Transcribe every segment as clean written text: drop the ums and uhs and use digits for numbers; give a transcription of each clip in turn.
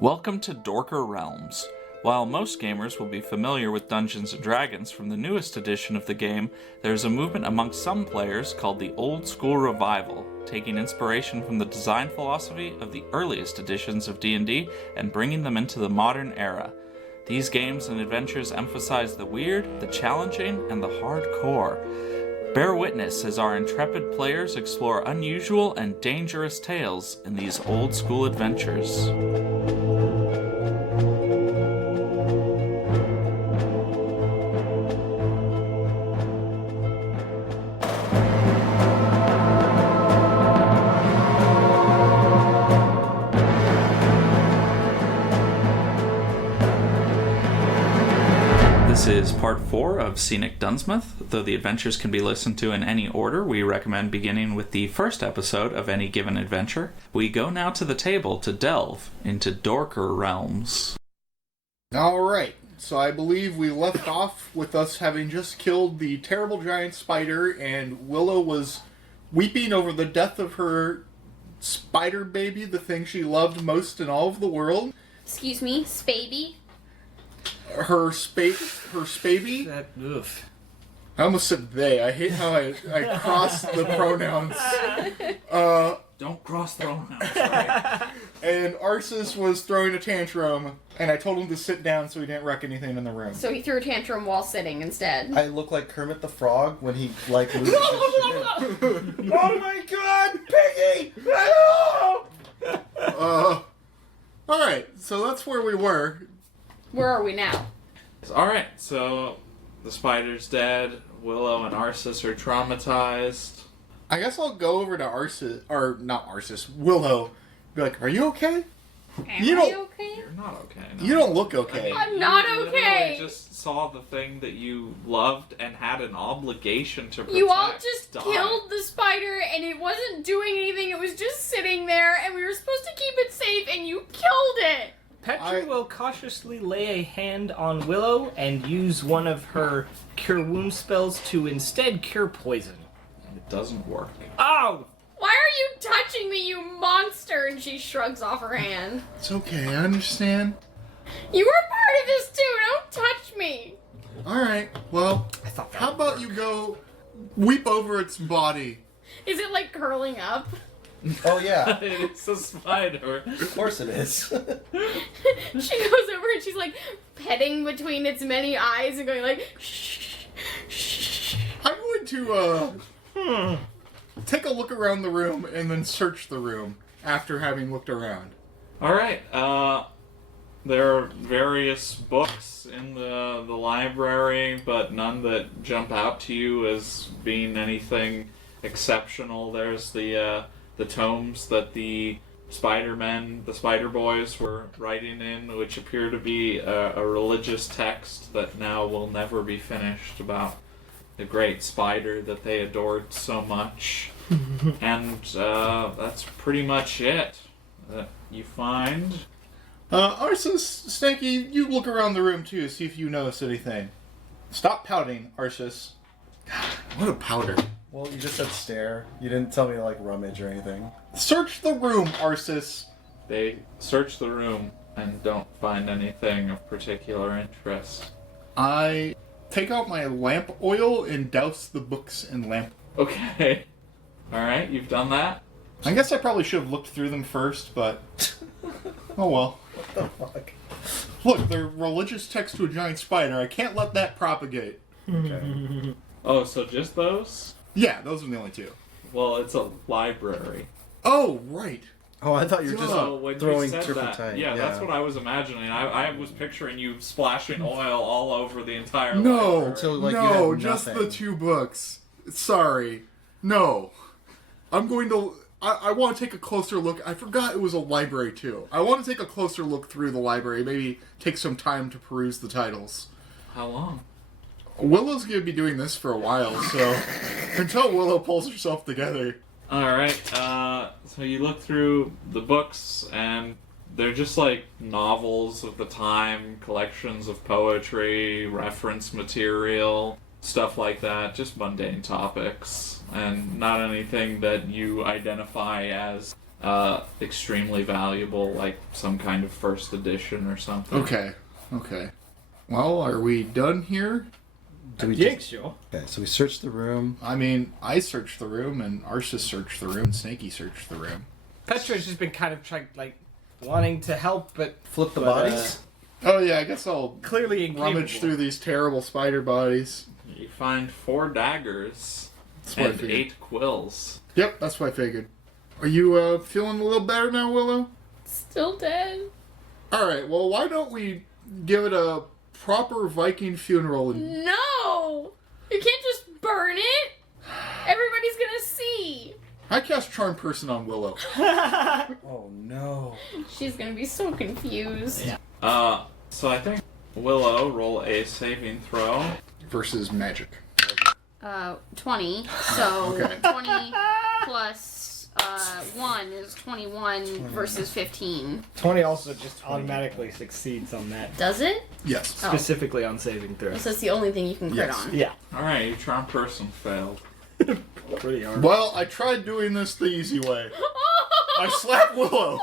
Welcome to Dorker Realms. While most gamers will be familiar with Dungeons & Dragons from the newest edition of the game, there is a movement amongst some players called the Old School Revival, taking inspiration from the design philosophy of the earliest editions of D&D and bringing them into the modern era. These games and adventures emphasize the weird, the challenging, and the hardcore. Bear witness as our intrepid players explore unusual and dangerous tales in these old school adventures. This is part 4 of Scenic Dunnsmouth. Though the adventures can be listened to in any order, we recommend beginning with the first episode of any given adventure. We go now to the table to delve into Dorker Realms. Alright, so I believe we left off with us having just killed the terrible giant spider, and Willow was weeping over the death of her spider baby, the thing she loved most in all of the world. Excuse me, Spaby? Her spaby? That, oof. I almost said they. I hate how I crossed the pronouns. Don't cross the pronouns. Right? And Arceus was throwing a tantrum, and I told him to sit down so he didn't wreck anything in the room. So he threw a tantrum while sitting instead. I look like Kermit the Frog when he, like, loses his shit. Oh my god, Piggy! Alright, so that's where we were. Where are we now? Alright, so the spider's dead, Willow and Arceus are traumatized. I guess I'll go over to Arceus, or not Arceus, Willow. Be like, are you okay? Am You I don't- okay? You're not okay. No. You don't look okay. I'm not You okay. literally just saw the thing that you loved and had an obligation to protect. You all just die. killed the spider and it wasn't doing anything, it was just sitting there and we were supposed to keep it safe and you killed it! Petri will cautiously lay a hand on Willow and use one of her cure wound spells to instead cure poison. It doesn't work. Oh! Why are you touching me, you monster? And she shrugs off her hand. It's okay, I understand. You were part of this too, don't touch me! Alright, well, I thought that how would about work. you go weep over its body? Is it like curling up? Oh, yeah. It's a spider. Of course it is. She goes over and she's like petting between its many eyes and going like shh, shh. I'm going to, take a look around the room and then search the room after having looked around. Alright, there are various books in the library, but none that jump out to you as being anything exceptional. There's the tomes that the Spider-Men, the Spider Boys were writing in, which appear to be a religious text that now will never be finished about the great spider that they adored so much. And that's pretty much it that you find. Arceus, Stanky, you look around the room too, see if you notice anything. Stop pouting, Arceus. God, what a powder. Well, you just said stare. You didn't tell me to, like, rummage or anything. Search the room, Arceus. They search the room and don't find anything of particular interest. I take out my lamp oil and douse the books in lamp. Okay. Alright, you've done that? I guess I probably should have looked through them first, but oh well. What the fuck? Look, they're religious text to a giant spider. I can't let that propagate. Okay. Oh, so just those? Yeah, those are the only two. Well, it's a library. Oh, right. Oh, I thought you were just So when you throwing said that, turpentine. yeah, that's what I was imagining. I was picturing you splashing oil all over the entire No, library. So, like, you no, had just nothing. the two books. Sorry. No. I'm going to... I want to take a closer look. I forgot it was a library, too. I want to take a closer look through the library. Maybe take some time to peruse the titles. How long? Willow's going to be doing this for a while, so... until Willow pulls herself together. Alright, so you look through the books, and they're just like novels of the time, collections of poetry, reference material, stuff like that, just mundane topics, and not anything that you identify as extremely valuable, like some kind of first edition or something. Okay. Well, are we done here? Do we Yeah, just... sure. Okay, so we searched the room. I mean, I searched the room, and Arceus searched the room, and Snaky searched the room. Petra's just been kind of trying, like, wanting to help, but Flip the But, bodies. Oh yeah, I guess I'll clearly incapable. rummage through these terrible spider bodies. You find 4 daggers That's what I and figured. 8 quills. Yep, that's what I figured. Are you feeling a little better now, Willow? Still dead. Alright, well, why don't we give it a proper Viking funeral? And... No! You can't just burn it! Everybody's gonna see! I cast Charm Person on Willow. Oh no. She's gonna be so confused. Yeah. So I think Willow, roll a saving throw. Versus magic. 20. So Okay. 20 plus 1 is 21 versus 15. 20 also just automatically succeeds on that. Does it? Yes. Oh. Specifically on saving throws. So it's the only thing you can crit Yes. on. Yeah. Alright, your charm person failed. Pretty hard. Well, I tried doing this the easy way. I slapped Willow.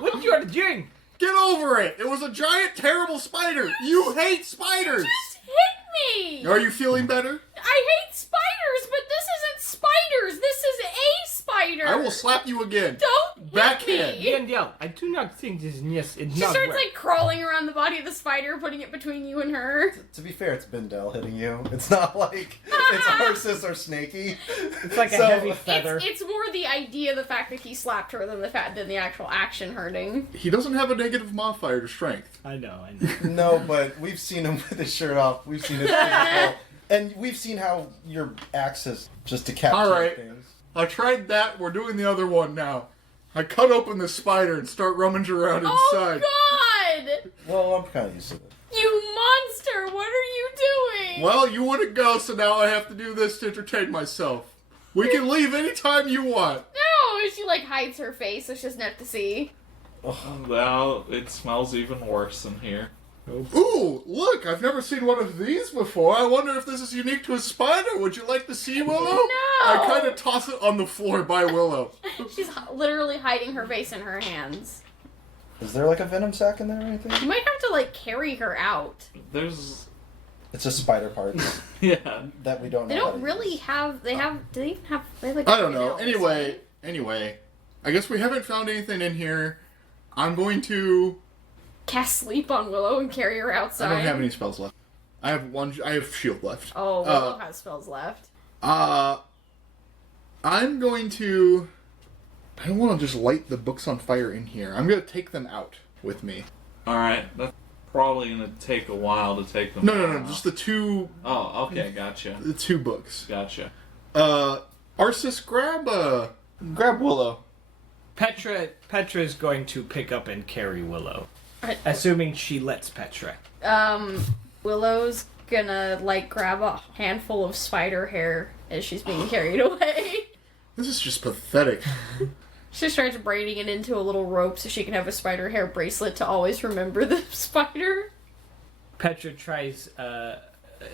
What you are doing? Get over it! It was a giant, terrible spider! You hate spiders! Just hit me! Are you feeling better? I hate spiders, but this isn't spiders. This is a spider. I will slap you again. Don't hit Backhand. me. Danielle, I do not think this is it's She not starts work. like crawling around the body of the spider, putting it between you and her. To be fair, it's Bindel hitting you. It's not like it's Arceus or Snaky. It's like a So- heavy feather. It's more the idea, the fact that he slapped her, than the actual action hurting. He doesn't have a negative modifier to strength. I know. No, but we've seen him with his shirt off. We've seen his physical. And we've seen how your axe has just decapitated Alright. things. I tried that, we're doing the other one now. I cut open the spider and start rummaging around Oh inside. God! Well, I'm kind of used to it. You monster! What are you doing? Well, you wouldn't go, so now I have to do this to entertain myself. We can leave anytime you want. No! She like hides her face so she doesn't have to see. Now it smells even worse in here. Ooh, look, I've never seen one of these before. I wonder if this is unique to a spider. Would you like to see, Willow? No! I kind of toss it on the floor by Willow. She's literally hiding her face in her hands. Is there like a venom sac in there or anything? You might have to like carry her out. There's... It's just spider parts Yeah. that we don't know. They how don't to really use. have. They have. Do they even have? They have, like. I don't know. nails? Anyway, I guess we haven't found anything in here. I'm going to... Cast sleep on Willow and carry her outside. I don't have any spells left. I have one. I have shield left. Oh, Willow has spells left. I'm going to... I don't want to just light the books on fire in here. I'm going to take them out with me. Alright, that's probably gonna take a while to take them No, out. just the two Oh, okay, gotcha. books. Gotcha. Arceus, grab Willow. Petra's going to pick up and carry Willow, assuming she lets Petra. Willow's gonna like grab a handful of spider hair as she's being carried away. This is just pathetic. She starts braiding it into a little rope so she can have a spider hair bracelet to always remember the spider. Petra tries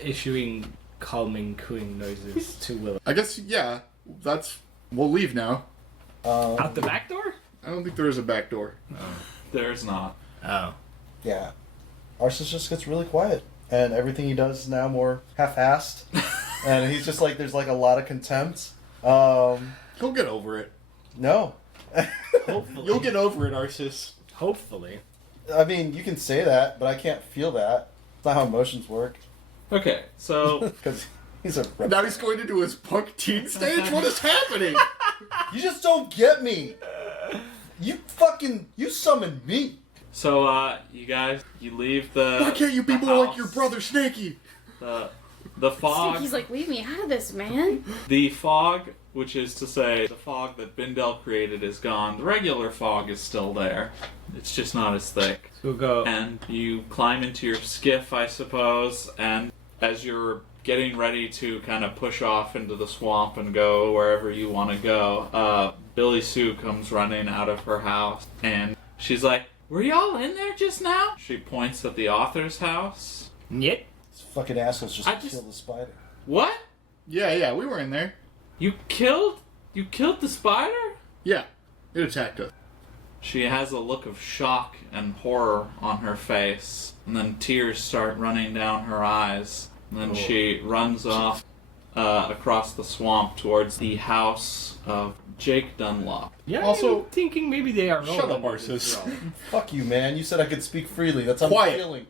issuing calming, cooing noises to Willow. I guess, yeah, we'll leave now. Out the back door? I don't think there is a back door. There's not. Oh. Yeah. Arceus just gets really quiet. And everything he does is now more half-assed. And he's just like, there's like a lot of contempt. He'll get over it. No. Hopefully. You'll get over it, Arceus. Hopefully. I mean, you can say that, but I can't feel that. It's not how emotions work. Okay, so... Because he's a... Now he's going to do his punk teen stage? What is happening? You just don't get me! You summoned me! So, you guys, you leave the... Why can't you be the more like your house. brother, Snaky? The fog... He's like, leave me out of this, man. The fog, which is to say, the fog that Bindel created is gone. The regular fog is still there. It's just not as thick. We'll go. And you climb into your skiff, I suppose, and as you're getting ready to kind of push off into the swamp and go wherever you want to go, Billy Sue comes running out of her house, and she's like, "Were y'all in there just now?" She points at the author's house. Yep. This fucking asshole's just I just- killed the spider. What? Yeah, we were in there. You killed the spider? Yeah. It attacked us. She has a look of shock and horror on her face, and then tears start running down her eyes. And then she runs off across the swamp towards the house of Jake Dunlop. Yeah, Also- I'm thinking maybe they are Shut all up, under Arceus. control. Fuck you, man. You said I could speak freely. That's how Quiet. I'm feeling.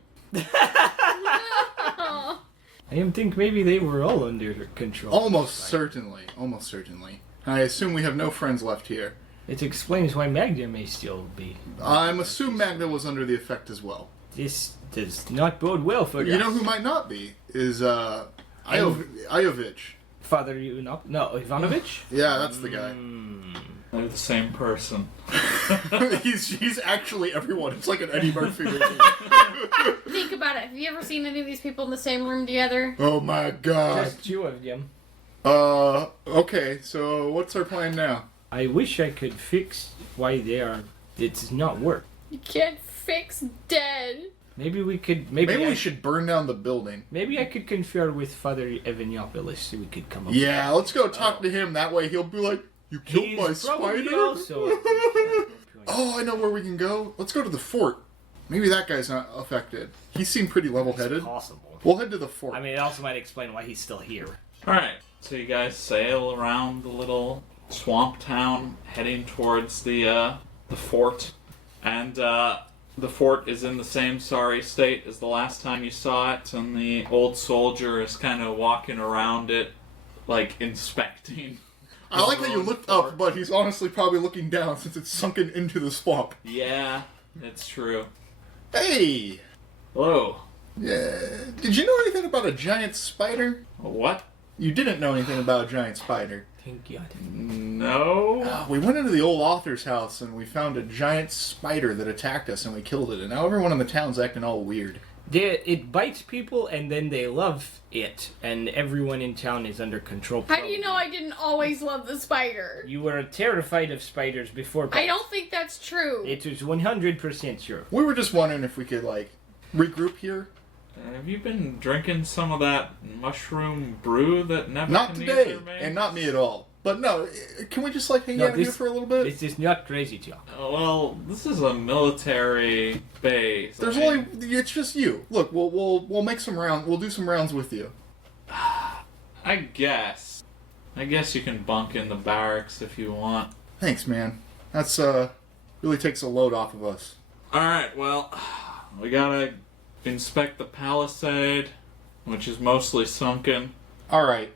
I am think maybe they were all under control. Almost certainly. Almost certainly. I assume we have no friends left here. It explains why Magda may still be. I'm assuming Magda was under the effect as well. This does not bode well for You us. know who might not be? Is Iovich. Father Ivanov? No, Ivanovich? Yeah, that's the guy. They're the same person. he's actually everyone. It's like an Eddie Murphy movie. Think about it. Have you ever seen any of these people in the same room together? Oh my god. Just two of them. Okay, so what's our plan now? I wish I could fix why they are. It does not work. You can't fix dead. Maybe we could. Maybe I, we should burn down the building. Maybe I could confer with Father Evanopoulos so we could come up. Yeah, let's go talk to him. That way he'll be like, "You killed He's my probably spider." also. Oh, I know where we can go. Let's go to the fort. Maybe that guy's not affected. He seemed pretty level-headed. Possible. We'll head to the fort. I mean, it also might explain why he's still here. Alright, so you guys sail around the little swamp town, heading towards the fort. And the fort is in the same sorry state as the last time you saw it, and the old soldier is kind of walking around it, like, inspecting. I like how you looked up, but he's honestly probably looking down since it's sunken into the swamp. Yeah, it's true. Hey! Hello. Yeah. Did you know anything about a giant spider? What? You didn't know anything about a giant spider. Thank God. No. We went into the old author's house and we found a giant spider that attacked us and we killed it. And now everyone in the town's acting all weird. It bites people and then they love it, and everyone in town is under control. How do you know I didn't always love the spider? You were terrified of spiders before. I don't think that's true. It was 100% sure. We were just wondering if we could, like, regroup here. Have you been drinking some of that mushroom brew that Nebuchadnezzar Not today, made? and not me at all. But no, can we just, like, hang No, out here for a little bit? This is not crazy talk. Well, this is a military base. There's I mean, only, it's just you. Look, we'll make some rounds, we'll do some rounds with you. I guess you can bunk in the barracks if you want. Thanks, man. That's, really takes a load off of us. Alright, well, we gotta inspect the palisade, which is mostly sunken. Alright,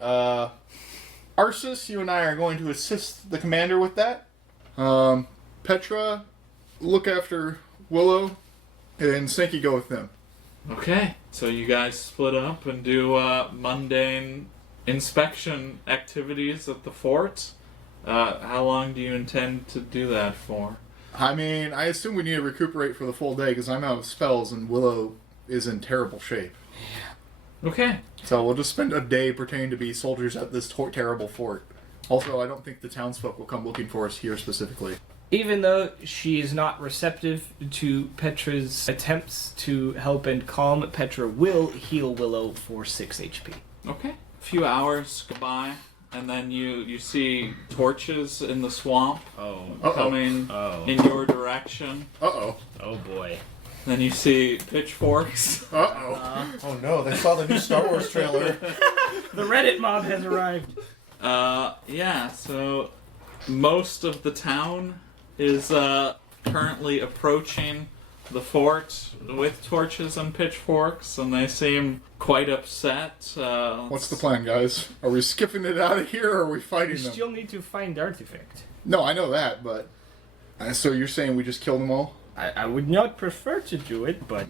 Arceus, you and I are going to assist the commander with that. Petra, look after Willow, and Snakey go with them. Okay, so you guys split up and do mundane inspection activities at the fort. How long do you intend to do that for? I mean, I assume we need to recuperate for the full day because I'm out of spells and Willow is in terrible shape. Okay. So we'll just spend a day pretending to be soldiers at this terrible fort. Also, I don't think the townsfolk will come looking for us here specifically. Even though she is not receptive to Petra's attempts to help and calm, Petra will heal Willow for 6 HP. Okay. A few hours go by, and then you see torches in the swamp coming in your direction. Uh-oh. Oh boy. Then you see pitchforks. Uh-oh. Oh no, they saw the new Star Wars trailer. The Reddit mob has arrived. Yeah, so most of the town is currently approaching the fort with torches and pitchforks, and they seem quite upset. What's the plan, guys? Are we skipping it out of here, or are we We fighting them? still need to find artifact. No, I know that, but... so you're saying we just kill them all? I would not prefer to do it, but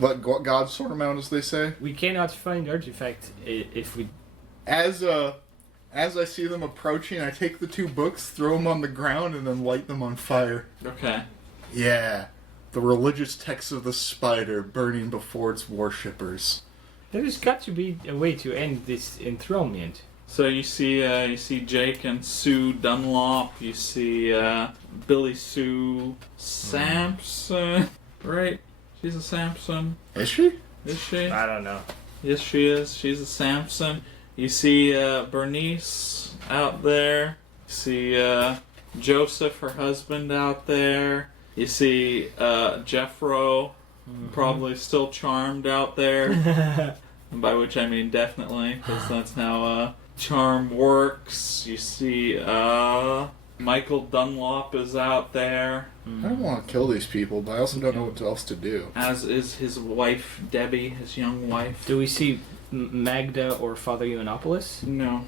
Let God sort them out, as they say? we cannot find artifact if we... As I see them approaching, I take the 2 books, throw them on the ground, and then light them on fire. Okay. Yeah. The religious text of the spider burning before its worshippers. There has got to be a way to end this enthronement. So you see Jake and Sue Dunlop. You see Billy Sue Sampson. Right? She's a Sampson. Is she? Is she? I don't know. Yes, she is. She's a Sampson. You see Bernice out there. You see Joseph, her husband, out there. You see Jeffro, probably still charmed out there. By which I mean definitely, because that's how charm works. You see Michael Dunlop is out there. I don't want to kill these people, but I also don't know what else to do. As is his wife, Debbie, his young wife. Do we see Magda or Father Ewanopoulos? No.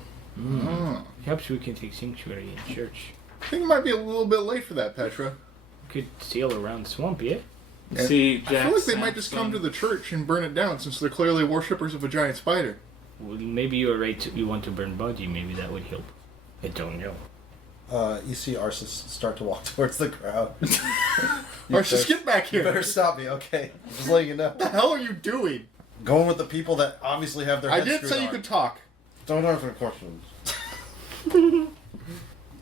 Perhaps we can take sanctuary in church. I think it might be a little bit late for that, Petra. Could sail around the swamp, yeah? And See, I feel like they might just come to the church and burn it down, since they're clearly worshippers of a giant spider. Well, maybe you're right. You want to burn body. Maybe that would help. I don't know. You see Arsis start to walk towards the crowd. Arsis, get back You here! better stop me, okay? I'm just letting you know. What the hell are you doing? Going with the people that obviously have their I heads did screwed say you on. could talk. Don't answer questions.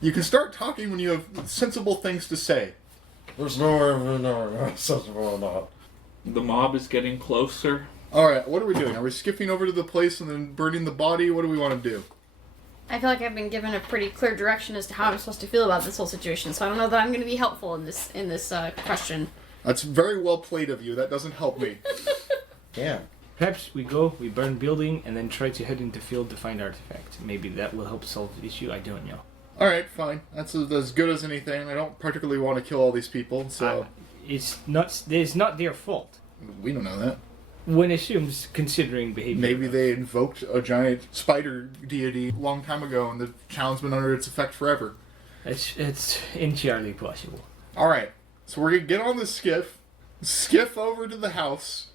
You can start talking when you have sensible things to say. There's nowhere sensible or not. The mob is getting closer. Alright, what are we doing? Are we skipping over to the place and then burning the body? What do we want to do? I feel like I've been given a pretty clear direction as to how I'm supposed to feel about this whole situation, so I don't know that I'm going to be helpful in this question. That's very well played of you. That doesn't help me. Damn. Perhaps we go, we burn building, and then try to head into field to find artifact. Maybe that will help solve the issue. I don't know. Alright, fine. That's as good as anything. I don't particularly want to kill all these people, so... It's not their fault. we don't know that. One assumes, considering behavior. Maybe they invoked a giant spider deity a long time ago and the town's been under its effect forever. It's entirely possible. Alright, so we're going to get on the skiff over to the house.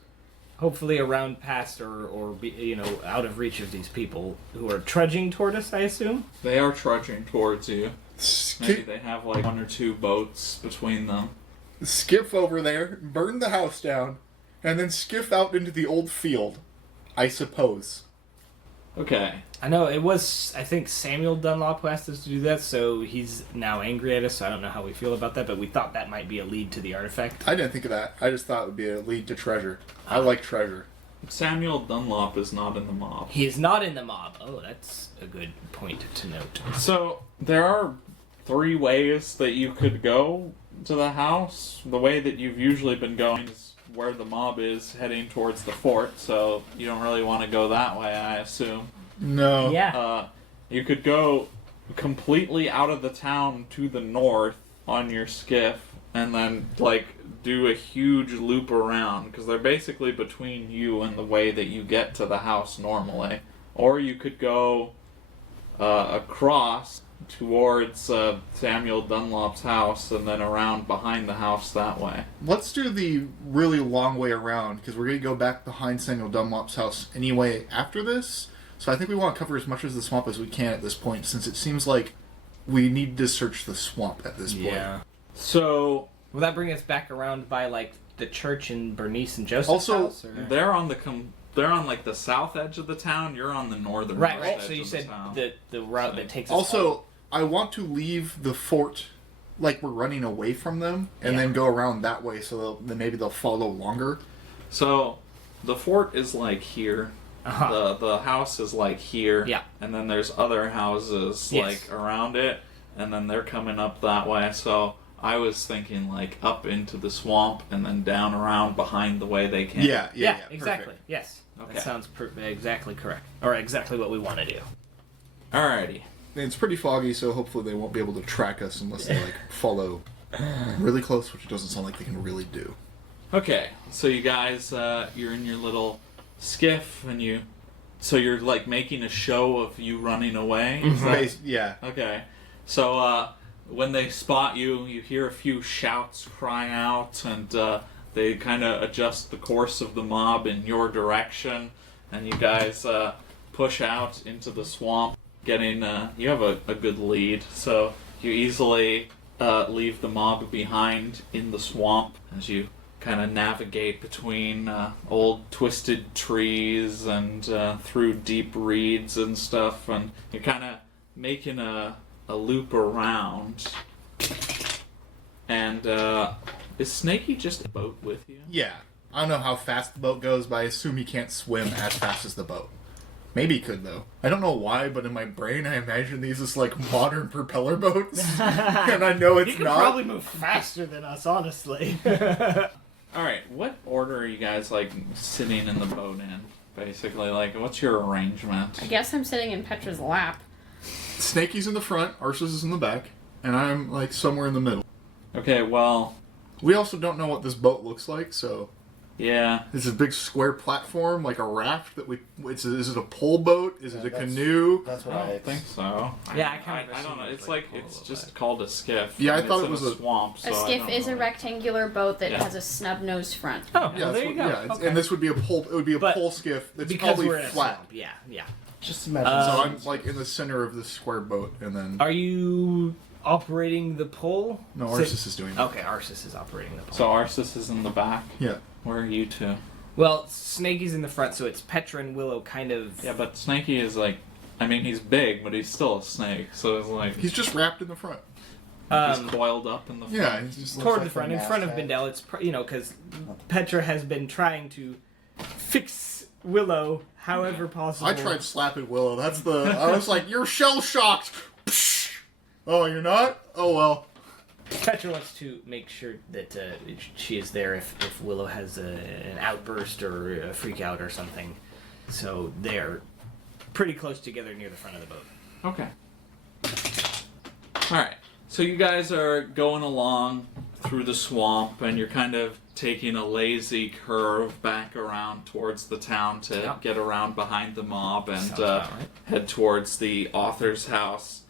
Hopefully around past or be, out of reach of these people who are trudging toward us, I assume. They are trudging towards you. Maybe Skip, they have like 1 or 2 boats between them. skiff over there, burn the house down, and then skiff out into the old field, I suppose. Okay. I know, it was, I think, Samuel Dunlop who asked us to do that, so he's now angry at us, so I don't know how we feel about that, but we thought that might be a lead to the artifact. I didn't think of that. I just thought it would be a lead to treasure. I like treasure. Samuel Dunlop is not in the mob. He is not in the mob. Oh, that's a good point to note. So, there are 3 ways that you could go to the house. The way that you've usually been going is where the mob is, heading towards the fort, so you don't really want to go that way, I assume. No. Yeah. You could go completely out of the town to the north on your skiff, and then, do a huge loop around, because they're basically between you and the way that you get to the house normally. Or you could go across towards Samuel Dunlop's house, and then around behind the house that way. Let's do the really long way around, because we're going to go back behind Samuel Dunlop's house anyway after this. So I think we want to cover as much of the swamp as we can at this point, since it seems like we need to search the swamp at this point. Yeah. So, Will that bring us back around by, the church and Bernice and Joseph's Also, house? Or? they're on the south edge of the town, you're on the northern Right. edge So you of said the town. the route that takes us Also, home. I want to leave the fort like we're running away from them, and then go around that way, so then maybe they'll follow longer. So, the fort is here. Uh-huh. The house is here. Yeah. And then there's other houses Yes. around it, and then they're coming up that way. So I was thinking up into the swamp and then down around behind the way they came. Yeah, exactly. perfect. Yes. Okay. That sounds exactly correct. Or exactly what we want to do. Alrighty. And it's pretty foggy, so hopefully they won't be able to track us unless they follow really close, which it doesn't sound like they can really do. Okay. So you guys, you're in your little skiff, and you're making a show of you running away. Is that- Yeah. Okay. So, when they spot you, you hear a few shouts cry out, and they kind of adjust the course of the mob in your direction, and you guys push out into the swamp, getting, you have a good lead, so you easily leave the mob behind in the swamp as you kind of navigate between old twisted trees and through deep reeds and stuff, and you're kind of making a loop around. And is Snaky just a boat with you? Yeah. I don't know how fast the boat goes, but I assume he can't swim as fast as the boat. Maybe could, though. I don't know why, but in my brain I imagine these as, like, modern propeller boats. And I know it's He could not. probably move faster than us, honestly. Alright, what order are you guys, like, sitting in the boat in? Basically, like, what's your arrangement? I guess I'm sitting in Petra's lap. Snakey's in the front, Arceus is in the back, and I'm, like, somewhere in the middle. Okay, well, We also don't know what this boat looks like, so... yeah. It's a big square platform, like a raft that we... is it a pole boat? Is it a that's- canoe? That's what I I don't think so. Yeah, I kind of I don't know. assumed It's it was like, like it's a just boat. called a skiff. Yeah, I and thought it's it was in a- swamp. So A I skiff don't is a know. rectangular boat that Yeah. has a snub-nosed front. Oh, Yeah, well, there you go. Yeah, Okay. and this would be a pole... It would be a But pole skiff that's because probably we're in a flat. swamp. Yeah. just imagine. So Um, I'm, like, in the center of this square boat, and then... Are you operating the pole? No, So- Arceus is doing it. Okay, Arceus is operating the pole. So Arceus is in the back. Yeah. Where are you two? Well, Snakey's in the front, so it's Petra and Willow kind of... Yeah, but Snakey is like, I mean, he's big, but he's still a snake. So it's like He's just wrapped in the front. he's coiled up in the front. Yeah, he's just... toward like the front, a in front of masthead. Bindel. It's, because Petra has been trying to fix Willow however possible. I tried slapping Willow. That's the... I was like, you're shell-shocked! Psh! Oh, you're not? Oh, well. Petra wants to make sure that she is there if Willow has an outburst or a freak out or something. So they're pretty close together near the front of the boat. Okay. Alright. So you guys are going along through the swamp, and you're kind of taking a lazy curve back around towards the town to Yeah. get around behind the mob and Sounds about right. head towards the author's house.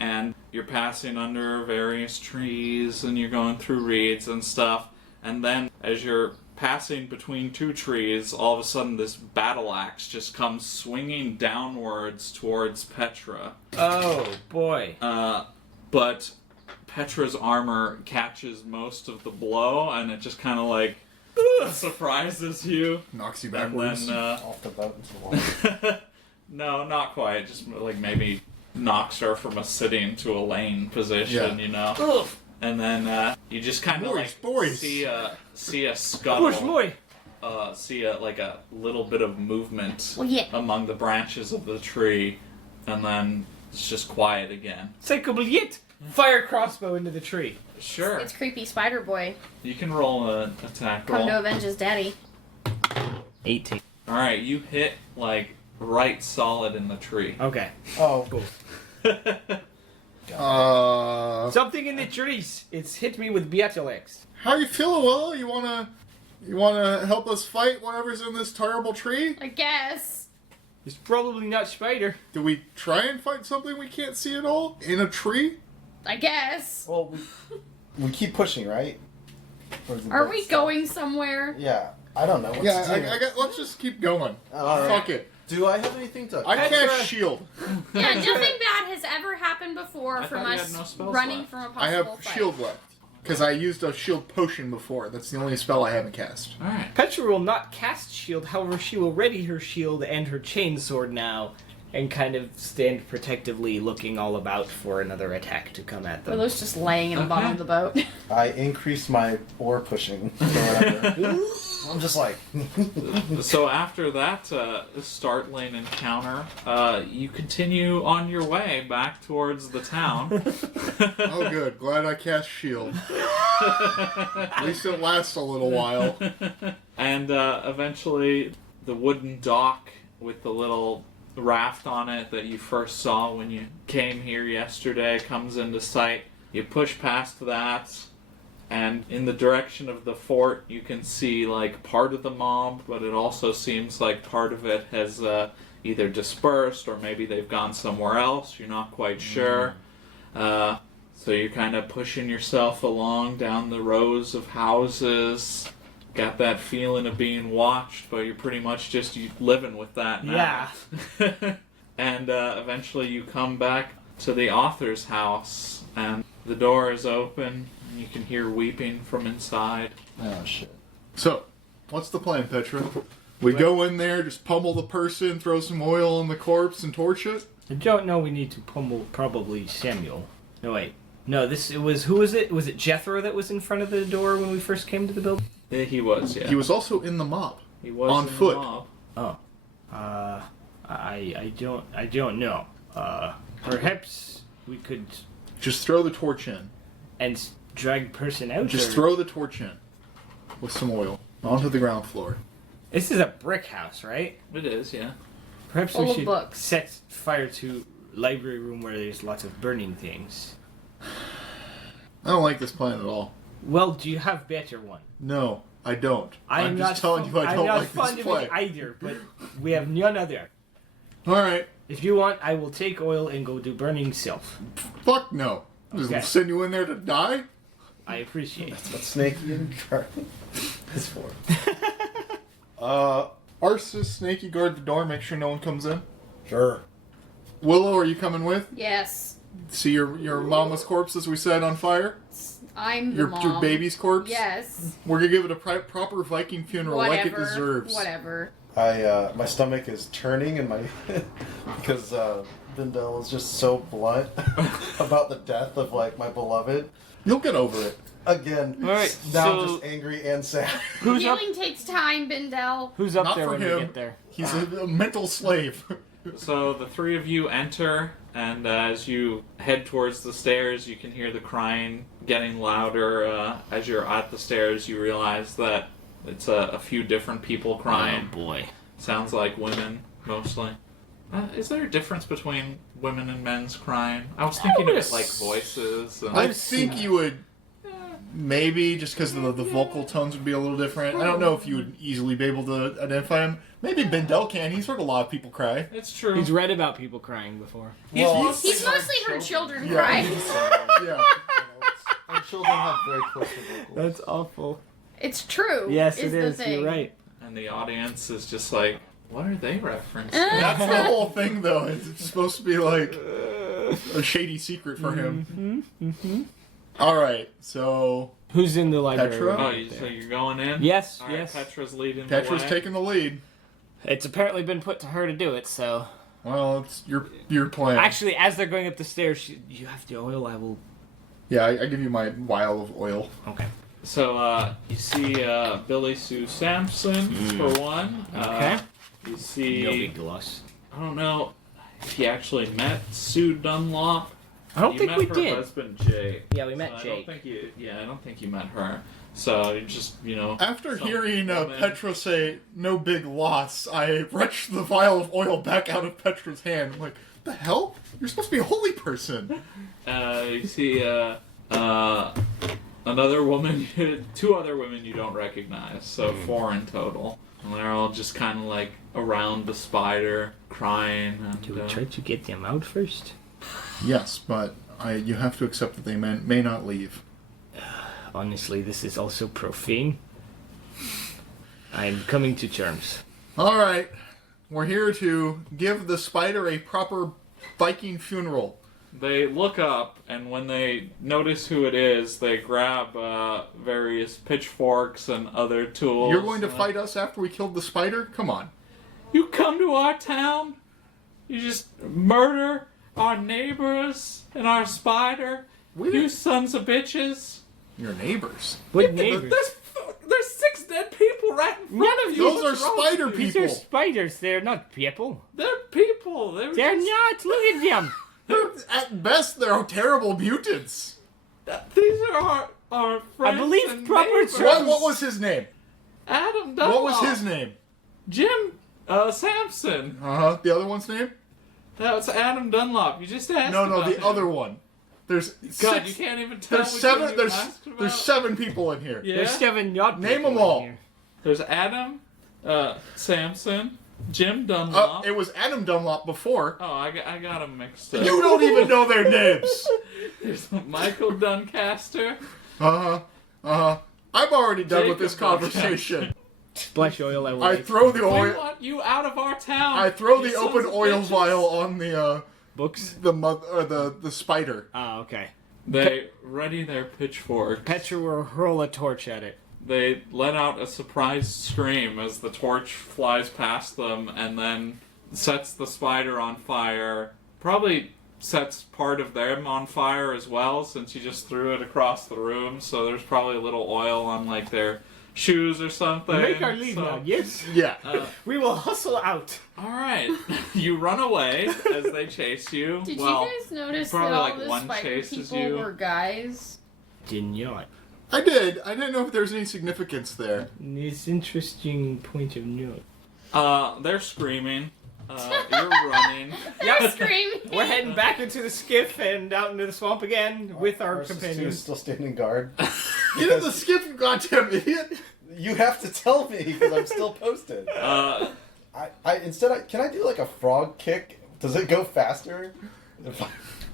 And you're passing under various trees, and you're going through reeds and stuff. And then, as you're passing between two trees, all of a sudden this battle axe just comes swinging downwards towards Petra. Oh boy! But Petra's armor catches most of the blow, and it just kind of like surprises you. Knocks you And backwards. then, Off the boat into the water. no, not quite. Just like maybe knocks her from a sitting to a laying position, Yeah. you know. Ugh. And then you just kind of like boys. see a scuttle, Push boy! see a little bit of movement Well, yeah. among the branches of the tree, and then it's just quiet again. Psychobliet! Fire crossbow into the tree. Sure, It's creepy Spider Boy. you can roll an attack Come roll. to avenge his daddy. 18. All right, you hit like right solid in the tree. Okay. Oh, Cool. Something in the trees. It's hit me with Beatlex. How you feeling, Willow? You wanna help us fight whatever's in this terrible tree? I guess. It's probably not spider. Do we try and fight something we can't see at all in a tree? I guess. well, we keep pushing, right? Or is the Are boat we stuck? going somewhere? Yeah, I don't know. What Yeah, to do. I got. Let's just keep going. All right. Fuck it. Do I have anything to? I Petra- cast shield. Yeah, nothing bad has ever happened before I from thought you us had no spells running left. from a possible I have fight. shield left because I used a shield potion before. That's the only spell I haven't cast. All right. Petra will not cast shield, however, she will ready her shield and her chainsword now and kind of stand protectively looking all about for another attack to come at them. Willow's just laying in the bottom of the boat. I increased my oar pushing or whatever. I'm just like, So after that startling encounter, you continue on your way back towards the town. Oh, good. Glad I cast shield. At least it lasts a little while. And eventually, the wooden dock with the little raft on it that you first saw when you came here yesterday comes into sight. You push past that, and in the direction of the fort, you can see like part of the mob, but it also seems like part of it has either dispersed or maybe they've gone somewhere else. You're not quite sure. So you're kind of pushing yourself along down the rows of houses. Got that feeling of being watched, but you're pretty much just living with that now. Yeah. And eventually you come back to the author's house, and the door is open, and you can hear weeping from inside. oh shit. So, what's the plan, Petra? We go in there, just pummel the person, throw some oil on the corpse, and torch it? I don't know. We need to pummel probably Samuel. No, wait. No, who was it? Was it Jethro that was in front of the door when we first came to the building? He was, yeah. He was also in the mob. He was on in the foot. mob. Oh. I don't know. Perhaps we could Just throw the torch in. drag person out. Just or- throw the torch in with some oil onto the ground floor. This is a brick house, right? It is, yeah. Perhaps Full we of should books. set fire to library room where there's lots of burning things. I don't like this plan at all. Well, do you have better one? No, I don't. I'm not just telling you I I'm don't not like fond this of plan. it either, but we have none other. Alright. If you want, I will take oil and go do burning self. Fuck no. Just Okay. send you in there to die? I appreciate it. That's what Snaky and Garden is for. Arsus, Snaky, guard the door, make sure no one comes in. Sure. Willow, are you coming with? Yes. See your mama's corpse, as we said, on fire? I'm the Your mom. baby's corpse? Yes. We're gonna give it a proper Viking funeral like it deserves. Whatever. My stomach is turning and my because Vindel is just so blunt about the death of like my beloved. You'll get over it. Again, Alright, now I'm so- just angry and sad. Who's up? Healing takes time, Bindel. Who's up Not there for when him. we get there? He's a mental slave. So the three of you enter, and as you head towards the stairs, you can hear the crying getting louder. As you're at the stairs, you realize that it's a few different people crying. Oh boy. Sounds like women, mostly. Is there a difference between women and men's crying? I was thinking of it like voices. And... I think you would maybe, just because the vocal tones would be a little different. I don't know if you would easily be able to identify him. Maybe Bindel can. He's heard a lot of people cry. It's true. He's read about people crying before. He's mostly He's mostly heard children Yeah. cry. Yeah. Our children have very close vocals. That's awful. It's true. Yes, is it is. The thing. You're right. And the audience is just like, what are they referencing? That's the whole thing, though. It's supposed to be like a shady secret for him. All right, so Who's in the library? Petra? Oh, right so there? you're going in? Yes, All right, yes. Petra's leading Petra's the way. taking the lead. It's apparently been put to her to do it, so... Well, it's your plan. Actually, as they're going up the stairs, you have the oil, I will... Yeah, I give you my vial of oil. Okay. So, you see Billy Sue Sampson, for one. Okay. You see... No big loss. I don't know if you actually met Sue Dunlop. I don't You think met we her did. husband, Jake. Yeah, we met So Jake. I don't think you met her. So, you just, After some hearing woman- Petra say, no big loss, I wrenched the vial of oil back out of Petra's hand. I'm like, the hell? You're supposed to be a holy person. You see another woman, two other women you don't recognize, so 4 in total. And they're all just kind of like around the spider, crying. And, Do we try to get them out first? Yes, but you have to accept that they may not leave. Honestly, this is also profane. I'm coming to terms. All right, we're here to give the spider a proper Viking funeral. They look up, and when they notice who it is, they grab various pitchforks and other tools. You're going to fight us after we killed the spider? Come on. You come to our town, you just murder our neighbors and our spider. You sons of bitches. Your neighbors. What neighbors? There's 6 dead people right in front None of you. you. Those are spider These people. are spiders. They're not people. They're people. They're They're just- not. Look at them. At best, they're terrible mutants. These are our friends. believe and proper neighbors. terms- What was his name? Adam Dunlop. What was his name? Jim Sampson. The other one's name? That was Adam Dunlop. You just asked. No, about the him. other one. There's God, six, you can't even tell. there's which seven. one you There's asked about. there's 7 people in here. Yeah. There's 7 not Name people them all. in here. There's Adam Sampson, Jim Dunlop. It was Adam Dunlop before. Oh, I got them mixed up. You don't even know their names. There's Michael Duncaster. I'm already done with Jacob this conversation. Splash oil. I will. I throw the We oil. want you out of our town. I throw you the sons open of oil bitches. vial on the Books. the spider. Oh, okay. They ready their pitchforks. Petra will hurl a torch at it. They let out a surprised scream as the torch flies past them and then sets the spider on fire. Probably sets part of them on fire as well, since you just threw it across the room. So there's probably a little oil on like their shoes or something. We make our leave so- now, yes? Yeah. We will hustle out. All right, you run away as they chase you. Did well, you guys notice that probably all like the one spider chases people you. were guys? Did not. I did. I didn't know if there was any significance there. It's interesting point of note. They're screaming. You're running. They're screaming. We're heading back into the skiff and out into the swamp again with our Versus two companions. still standing guard. Get in the skip, you goddamn idiot! You have to tell me because I'm still posted. Can I do like a frog kick? Does it go faster?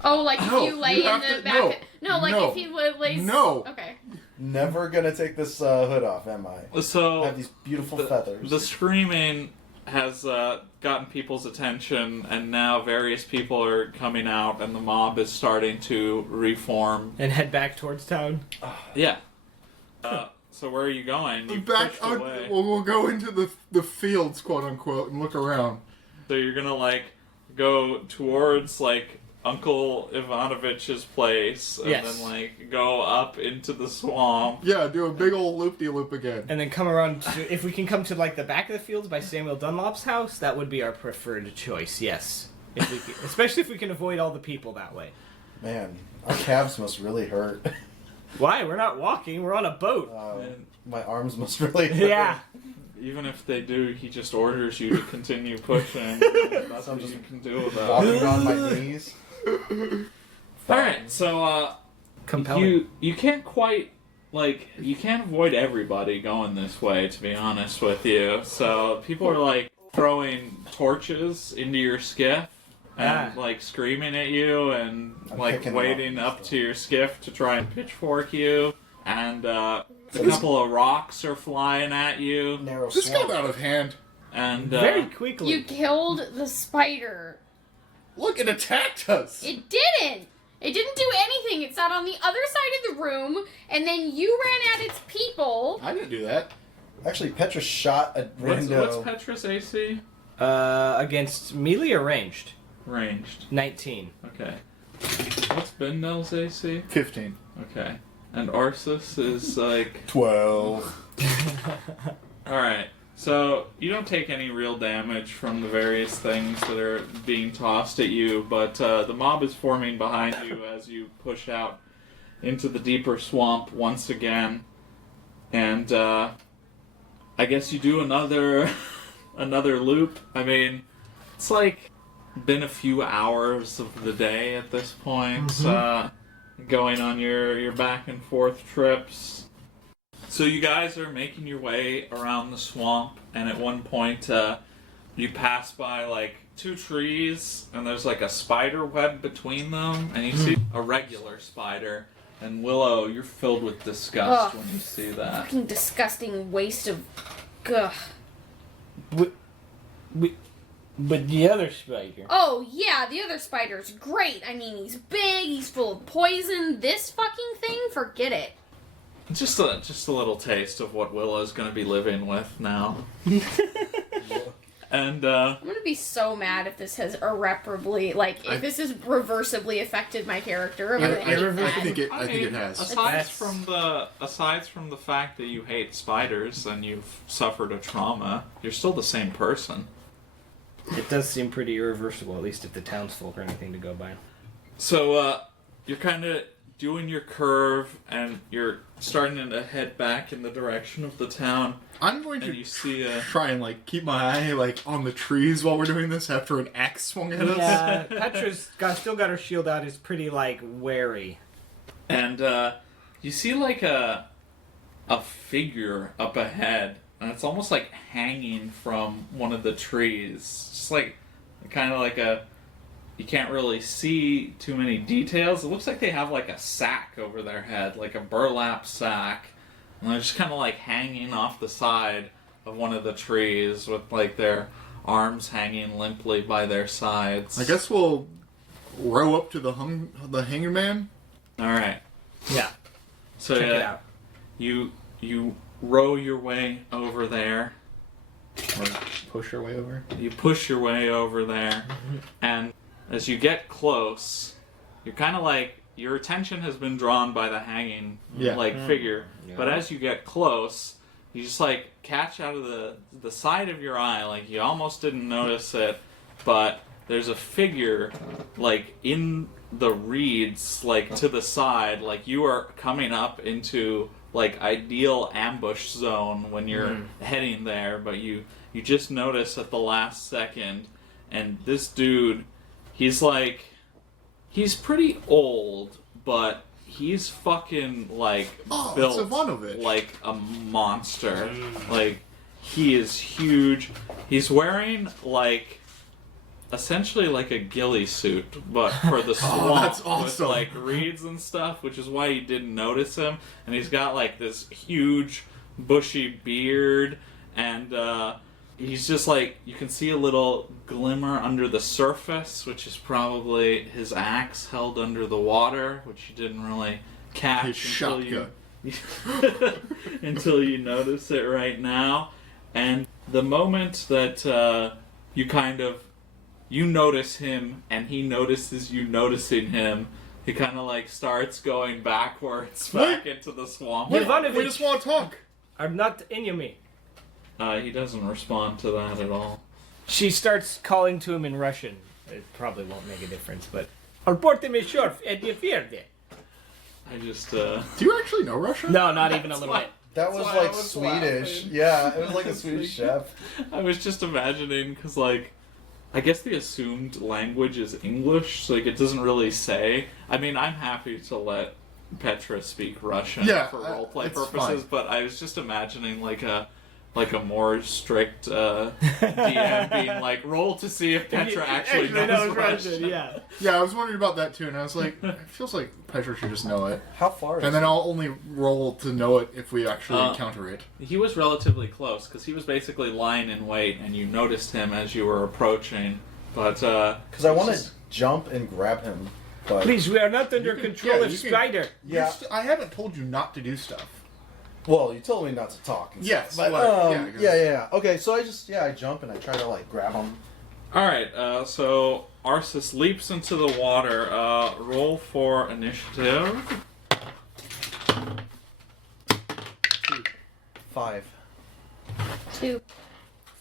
Oh, like if No, you lay you in have the to- back. no, No, like no, if he lays. no. Okay. Never gonna take this hood off, am I? So I have these beautiful feathers. The screaming has gotten people's attention, and now various people are coming out, and the mob is starting to reform. And head back towards town. Yeah. So where are you going? You Back pushed out, away. we'll go into the fields, quote unquote, and look around. So you're gonna like go towards like Uncle Ivanovich's place, and Yes. then like go up into the swamp. Yeah, do a big old loop-de-loop again. And then come around to, if we can come to like the back of the fields by Samuel Dunlop's house, that would be our preferred choice, yes. If we can, especially if we can avoid all the people that way. Man, our calves must really hurt. Why? We're not walking, we're on a boat. And My arms must really hurt. Yeah. even if they do, he just orders you to continue pushing. That's what you can do about it. Bobbing on my knees. Alright, so Compelling. you can't quite you can't avoid everybody going this way, to be honest with you. So people are like throwing torches into your skiff and like screaming at you and I'm like picking them wading up up to your skiff to try and pitchfork you. And a couple of rocks are flying at you. Narrow This swamp. got out of hand. And Very quickly. You killed the spider. Look, it attacked us! It didn't. It didn't do anything. It sat on the other side of the room, and then you ran at its people. I didn't do that. Actually, Petra shot a what's rando. Petra's AC? Against melee or ranged? Ranged. 19. Okay. What's Bendel's AC? 15. Okay. And Arsis is like 12. Alright, so you don't take any real damage from the various things that are being tossed at you, but the mob is forming behind you as you push out into the deeper swamp once again. And I guess you do another another loop. I mean, it's like been a few hours of the day at this point, going on your back and forth trips. So you guys are making your way around the swamp, and at one point you pass by like two trees, and there's like a spider web between them, and you see a regular spider. And Willow, you're filled with disgust Ugh. when you see that. Fucking disgusting waste of. Gah. But the other spider. Oh yeah, the other spider's great. I mean, he's big. He's full of poison. This fucking thing, forget it. Just a little taste of what Willow's going to be living with now. And I'm gonna be so mad if this has irreparably, if this has reversibly affected my character. I'm gonna I be mad. think it has. Aside from the fact that you hate spiders and you've suffered a trauma, you're still the same person. It does seem pretty irreversible, at least if the townsfolk are anything to go by. So you're kind of doing your curve, and you're starting to head back in the direction of the town. I'm going And to you see try and keep my eye on the trees while we're doing this after an axe swung at us. Yeah, Petra's still got her shield out, is pretty, wary. and you see a figure up ahead, and it's almost like hanging from one of the trees. Just kind of you can't really see too many details. It looks like they have a sack over their head, like a burlap sack. And they're just kind of hanging off the side of one of the trees with their arms hanging limply by their sides. I guess we'll row up to the hanger man. Alright. Yeah, So check it out. You row your way over there. Or push our way over. You push your way over there, and as you get close, you're kind of your attention has been drawn by the hanging Yeah. figure. Yeah. But as you get close, you just like catch out of the side of your eye, like you almost didn't notice it, but there's a figure like in the reeds, like to the side, like you are coming up into like ideal ambush zone when you're heading there, but you just notice at the last second, and this dude, he's pretty old, but he's fucking like built Ivanovich. like a monster. Like he is huge. He's wearing like essentially like a ghillie suit, but for the swamp. That's awesome. With like reeds and stuff, which is why you didn't notice him. And he's got like this huge bushy beard, and he's just like, you can see a little glimmer under the surface, which is probably his axe held under the water, which you didn't really catch His shotgun. until you notice it right now. And the moment that you notice him and he notices you noticing him, he kind of like starts going backwards back into the swamp. Ivanovich, We just want to talk. I'm not enemy. He doesn't respond to that at all. She starts calling to him in Russian. It probably won't make a difference, but... Porte me short, et you fear it. I just, Do you actually know Russian? No, not even a little bit. That was why I like was Swedish. laughing. Yeah, it was like a Swedish chef. I was just imagining, because, like, I guess the assumed language is English, so, like, it doesn't really say. I mean, I'm happy to let Petra speak Russian for roleplay it's purposes, fine. but I was just imagining, like a more strict DM being like, roll to see if Petra actually knows Russian. Yeah. Yeah, I was wondering about that too, and I was like, it feels like Petra should just know it. How far is And then it? I'll only roll to know it if we actually encounter it. He was relatively close, because he was basically lying in wait, and you noticed him as you were approaching. But, Because I want to jump and grab him. But Please, we are not under You can- control yeah, of you can- Spider. Yeah. I haven't told you not to do stuff. Well, you told me not to talk. and Yes, stuff, but well, yeah. Okay, so I jump and I try to like grab him. alright, so Arceus leaps into the water. Roll for initiative. 5. 2.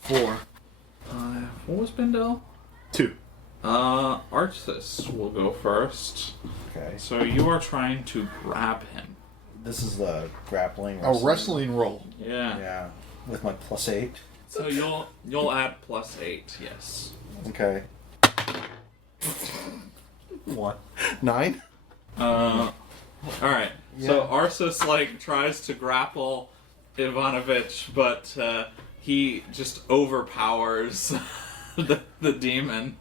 4. What was Bindel? 2. Arceus will go first. Okay. So you are trying to grab him. This is the grappling. A wrestling roll. Yeah. Yeah, with my +8. So you'll add +8, yes. Okay. 1. 9. Alright. So Arceus like tries to grapple Ivanovich, but he just overpowers the demon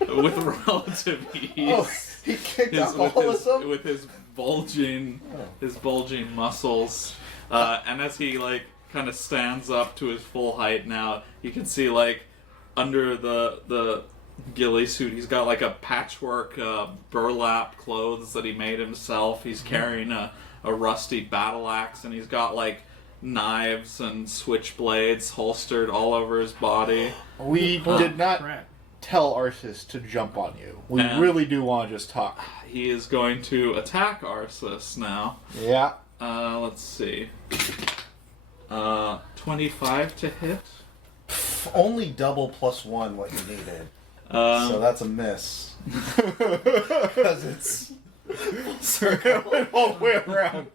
with relative ease. Oh, he kicked out all of them? with his bulging muscles, and as he like kind of stands up to his full height now, you can see like under the ghillie suit, he's got like a patchwork burlap clothes that he made himself. He's carrying a rusty battle axe, and he's got like knives and switchblades holstered all over his body. We did not Crap. tell Arceus to jump on you. We And- really do want to just talk. He is going to attack Arceus now. Yeah. Let's see. 25 to hit. Only double +1 what you needed. So that's a miss. Because it's circle. All the way around.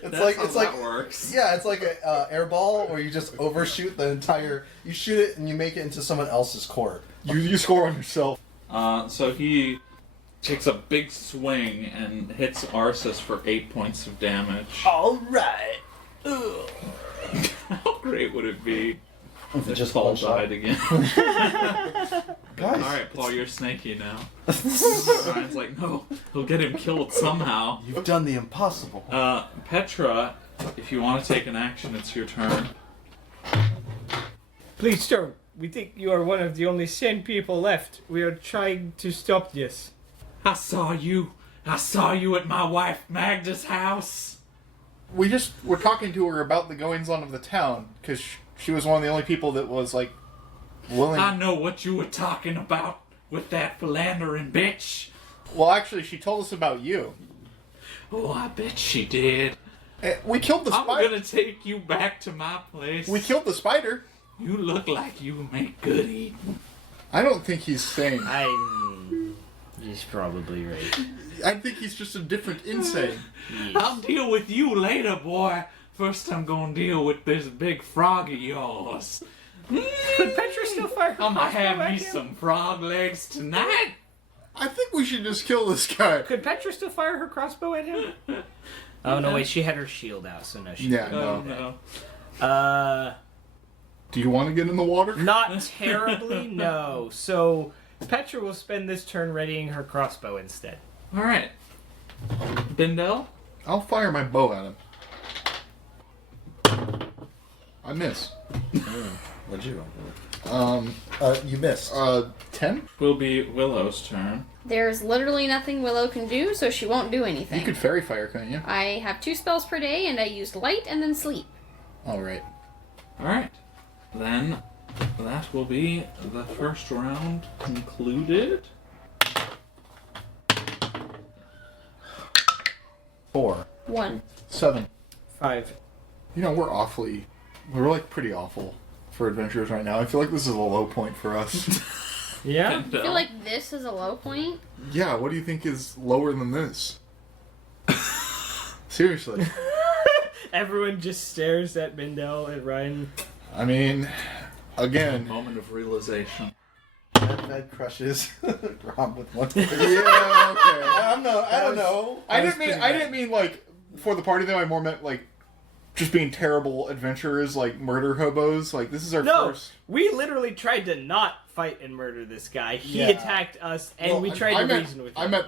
It's like that works. yeah, it's like a air ball where you just overshoot the entire. You shoot it and you make it into someone else's court. You score on yourself. So he takes a big swing and hits Arceus for 8 points of damage. All right. How great would it be If it if just Paul falls died again? Guys. Alright, Paul, you're snaky now. Ryan's like, no, he'll get him killed somehow. You've done the impossible. Petra, if you want to take an action, it's your turn. Please, sir, we think you are one of the only sane people left. We are trying to stop this. I saw you at my wife Magda's house. We just were talking to her about the goings on of the town because she was one of the only people that was like willing. I know what you were talking about with that philandering bitch. Well, actually, she told us about you. Oh, I bet she did. We killed the I'm spider. gonna take you back to my place. We killed the spider. You look like you make good eating. I don't think he's sane. He's probably right. I think he's just a different insane. I'll deal with you later, boy. First, I'm gonna deal with this big frog of yours. Could Petra still fire her I'm gonna crossbow have at me him? some frog legs tonight. I think we should just kill this guy. Could Petra still fire her crossbow at him? Oh no, wait, she had her shield out, so no, she Yeah, Oh no. no. Do you want to get in the water? Not terribly, no. So Petra will spend this turn readying her crossbow instead. All right. Bindel. I'll fire my bow at him. I miss. What'd you roll? Um, You missed. 10? Will be Willow's turn. There's literally nothing Willow can do, so she won't do anything. You could fairy fire, couldn't you? I have 2 spells per day, and I used light and then sleep. Alright. All right. Then that will be the first round concluded. 4. 1. 7. 5. You know, we're like pretty awful for adventurers right now. I feel like this is a low point for us. Yeah? I feel like this is a low point. Yeah, what do you think is lower than this? Seriously. Everyone just stares at Bindel and Ryan. I mean, A again. moment of realization. Med crushes Rom with one. Yeah, okay. I don't know. I didn't mean like for the party though. I more meant like just being terrible adventurers, like murder hobos. Like this is our No, first. we literally tried to not fight and murder this guy. He Yeah. attacked us, and Well, we tried I to meant, reason with him. I meant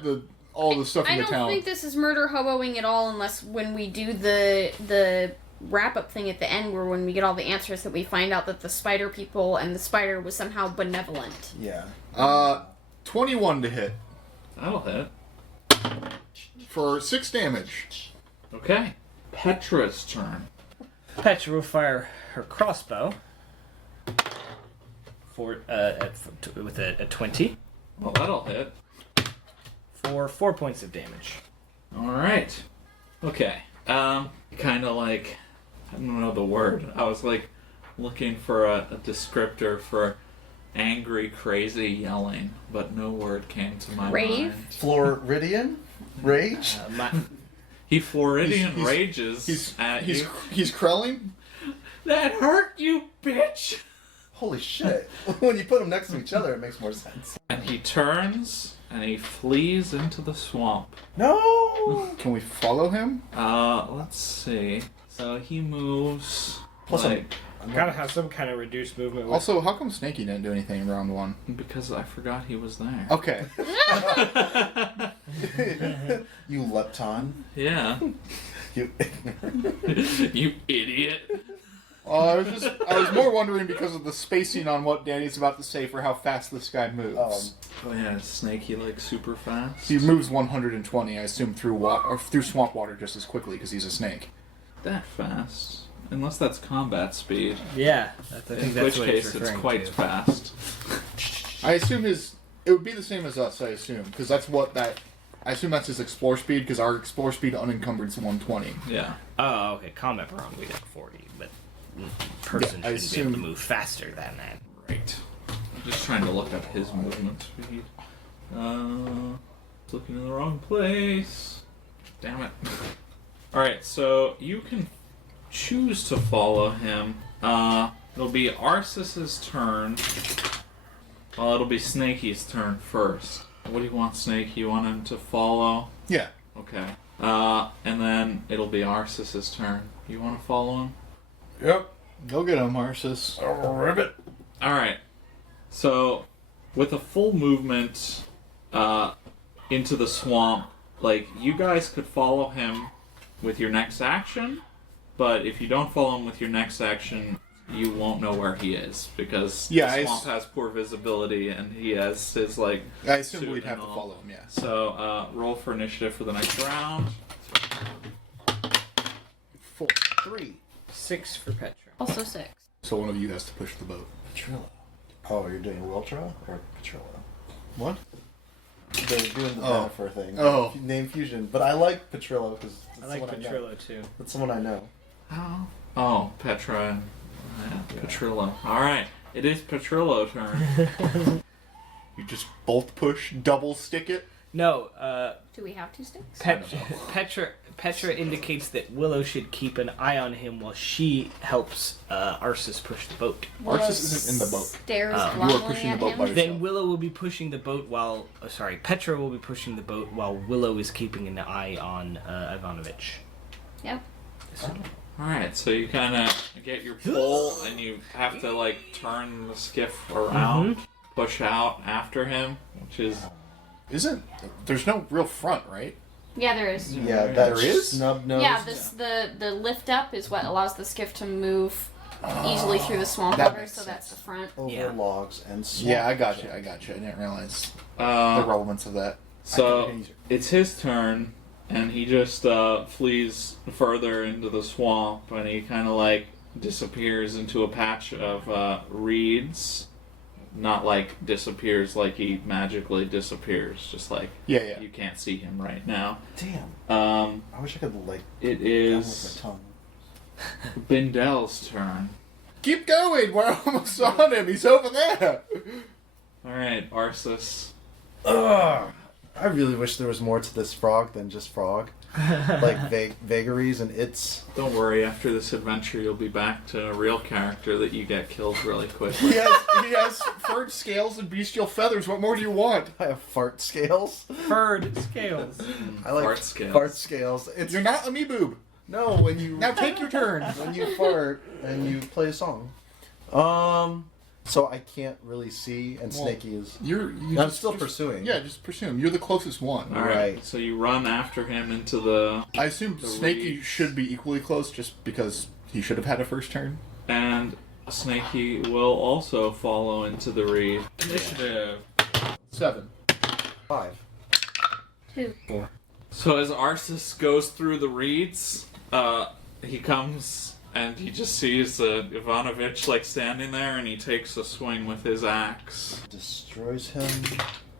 all the stuff in I the don't town. think this is murder hoboing at all, unless when we do the wrap up thing at the end, where when we get all the answers, that we find out that the spider people and the spider was somehow benevolent. Yeah. 21 to hit That'll hit. for 6 damage. Okay. Petra's turn. Petra will fire her crossbow with a 20 Well, that'll hit. for 4 points of damage. All right. Okay. Kind of like, I don't know the word. I was like looking for a descriptor for angry, crazy yelling, but no word came to my Rave? mind. Floridian? Rage? He Floridian He's- rages at you. He's Krelling. That hurt you, bitch! Holy shit. When you put them next to each other, it makes more sense. And he turns and he flees into the swamp. No! Can we follow him? Let's see. So he moves Plus like Gotta have some kind of reduced movement. With Also, how come Snaky didn't do anything in round 1? because I forgot he was there. Okay. You lepton. Yeah. You You idiot. I was more wondering because of the spacing on what Danny's about to say for how fast this guy moves. Oh yeah, is Snaky like super fast? He moves 120, I assume, through swamp water just as quickly because he's a snake. That fast. Unless that's combat speed. yeah, I think In that's which what case he's it's referring quite to. fast. I assume it would be the same as us, I assume, because that's what I assume that's his explore speed, because our explore speed unencumbered is 120. Yeah. Oh, okay. Combat prone, we got 40, but person Yeah, I shouldn't be able to assume- move faster than that. Right. I'm just trying to look up his movement speed. Looking in the wrong place. Damn it. Alright, so you can choose to follow him. It'll be Arsis's turn. Well, it'll be Snaky's turn first. What do you want, Snake? You want him to follow? Yeah. Okay. And then it'll be Arsis's turn. You want to follow him? Yep. Go get him, Arsis. ribbit. Alright. So, with a full movement into the swamp, like, you guys could follow him with your next action, but if you don't follow him with your next action, you won't know where he is, because the swamp has poor visibility, and he has his, like, I assume suit we'd have and to all. follow him, yeah. So, roll for initiative for the next round. 3. 6 for Petra. Also 6. So one of you has to push the boat. Petrilla. Oh, you're doing Wiltra or Petrilla? What? They're doing the Oh. Jennifer thing. Oh. Name fusion. But I like Petrillo because I like Petrillo too. That's someone I know. Oh, Petra and Petrillo. All right, it is Petrillo turn. You just bolt push, double stick it. No, Do we have 2 sticks? Petra indicates that Willow should keep an eye on him while she helps Arceus push the boat. Arceus isn't in the boat. Stares You are glumly pushing the at boat him. by Then yourself. Willow will be pushing the boat while... Petra will be pushing the boat while Willow is keeping an eye on Ivanovich. Yep. All right, so you kind of get your pull, and you have to like turn the skiff around, push out after him, which is There's no real front, right? Yeah, there is. Yeah, that There is? snub nose. Yeah, the lift up is what allows the skiff to move easily through the swamp That water, makes so that's the front. over Yeah. logs and swamp. Yeah, I got you. I didn't realize the relevance of that. so. It's his turn, and he just flees further into the swamp, and he kind of like disappears into a patch of reeds. Not like disappears like he magically disappears, just like Yeah. you can't see him right now. Damn. I wish I could like. It down is with my tongue. Bindel's turn. Keep going. We're almost on him. He's over there. All right, Arceus. Ugh. I really wish there was more to this frog than just frog. Like vagaries and its. Don't worry. After this adventure, you'll be back to a real character that you get killed really quickly. He has furred scales and bestial feathers. What more do you want? I have fart scales. Furred scales. I like Fart scales. Fart scales. It's You're not a me boob. no when you Now take your turn. when you fart and you play a song. So I can't really see, and Well, Snaky is. I'm still pursuing. Yeah, just pursue him. You're the closest one. All right. Right. So you run after him into the I assume The Snaky reeds. should be equally close, just because he should have had a first turn. and Snaky will also follow into the reed. Initiative. 7. 5. 2. So as Arceus goes through the reeds, he comes and he just sees Ivanovich like standing there, and he takes a swing with his axe. Destroys him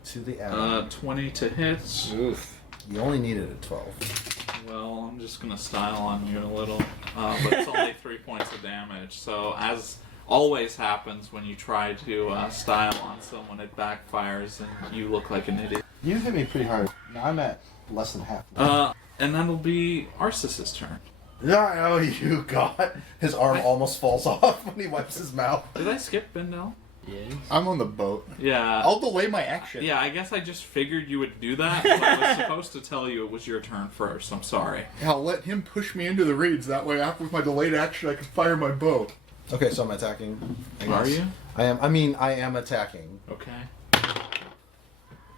to the atom. 20 to hit. Oof. You only needed a 12. Well, I'm just gonna style on you a little, but it's only 3 points of damage. So as always happens when you try to style on someone, it backfires and you look like an idiot. You hit me pretty hard. Now I'm at less than half. And that'll be Arceus' turn. Yeah, oh, you got. His arm almost falls off when he wipes his mouth. Did I skip Bindel? Yes. I'm on the boat. Yeah. I'll delay my action. Yeah, I guess I just figured you would do that, but I was supposed to tell you it was your turn first. I'm sorry. I'll let him push me into the reeds. That way, after with my delayed action, I can fire my bow. Okay, so I'm attacking. I guess. Are you? I am attacking Okay.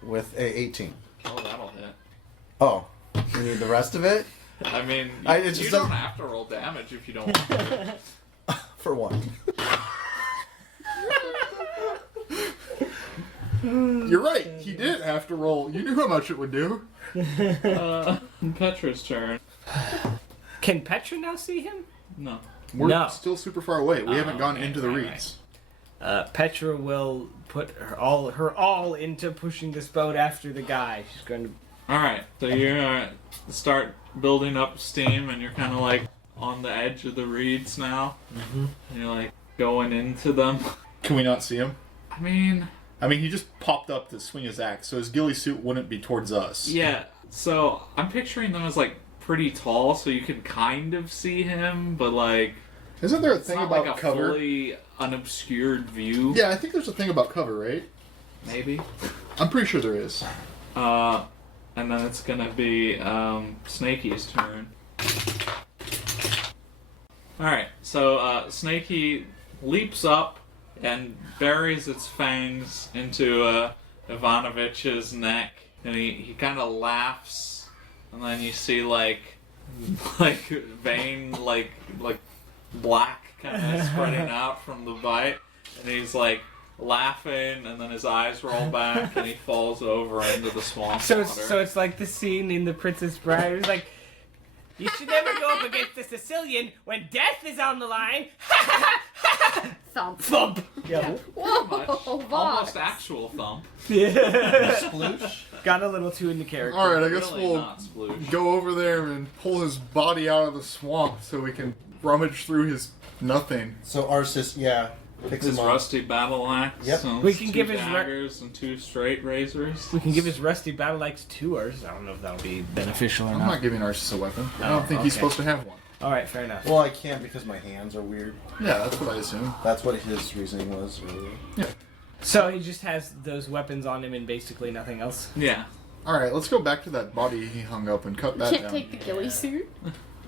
with a 18. Oh, that'll hit. Oh, you need the rest of it? I mean, it you just don't doesn't- have to roll damage if you don't want to. For one. You're right. He did have to roll. You knew how much it would do. Petra's turn. Can Petra now see him? No. We're No. still super far away. We haven't gone okay, into the right, reeds. Petra will put her all into pushing this boat after the guy. She's going to. Alright, so you start building up steam, and you're kind of like on the edge of the reeds now. Mm-hmm. And you're like going into them. Can we not see him? I mean, He just popped up to swing his axe, so his ghillie suit wouldn't be towards us. yeah, so I'm picturing them as like pretty tall, so you can kind of see him, but like Isn't there a it's thing not about like a cover? fully unobscured view. Yeah, I think there's a thing about cover, right? Maybe. I'm pretty sure there is. And then it's gonna be Snaky's turn. Alright, so Snaky leaps up and buries its fangs into Ivanovich's neck, and he kind of laughs, and then you see like vein like black kind of spreading out from the bite, and he's like laughing, and then his eyes roll back, and he falls over into the swamp water. So it's like the scene in The Princess Bride. It's like, you should never go up against a Sicilian when death is on the line. Thump. Thump. Yeah. Whoa, Much. Vox. Almost actual thump. Yeah. Sploosh. Got a little too into character. All right, I guess Really we'll not sploosh. go over there and pull his body out of the swamp so we can rummage through his nothing. So Arsis, yeah, picks His him up. rusty battle axe. Yep. some We can two give his daggers and 2 straight razors. We can give his rusty battle axe to ours. I don't know if that'll be beneficial or I'm not. not giving Arceus a weapon. I Oh, don't think he's okay. supposed to have one. All right, fair enough. Well, I can't because my hands are weird. Yeah, that's what I assume. That's what his reasoning was earlier. Yeah. So he just has those weapons on him and basically nothing else. Yeah. All right, let's go back to that body he hung up and cut that Can't down. take the ghillie suit.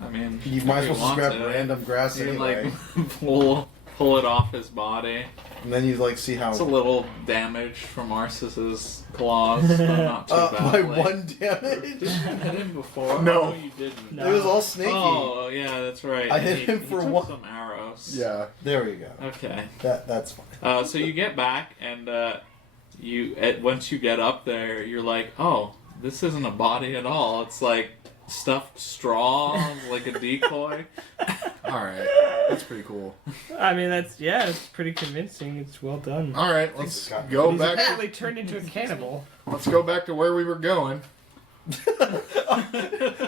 I mean, You might as if well he just grab wants it, random grass you can, anyway. like pull it off his body. And then you like see how It's a little damage from Arceus's claws, but not too my badly. 1 damage. Did you hit him before? No. Oh, you didn't. No. It was all snaky. Oh, yeah, that's right. I hit He- him he for took one- some arrows. Yeah. There we go. Okay. That's fine. So you get back, and once you get up there, you're like, oh, this isn't a body at all. It's like stuffed straw, like a decoy. All right, that's pretty cool. I mean, it's pretty convincing. It's well done. All right, let's But go He's back. apparently turned into a cannibal. Let's go back to where we were going.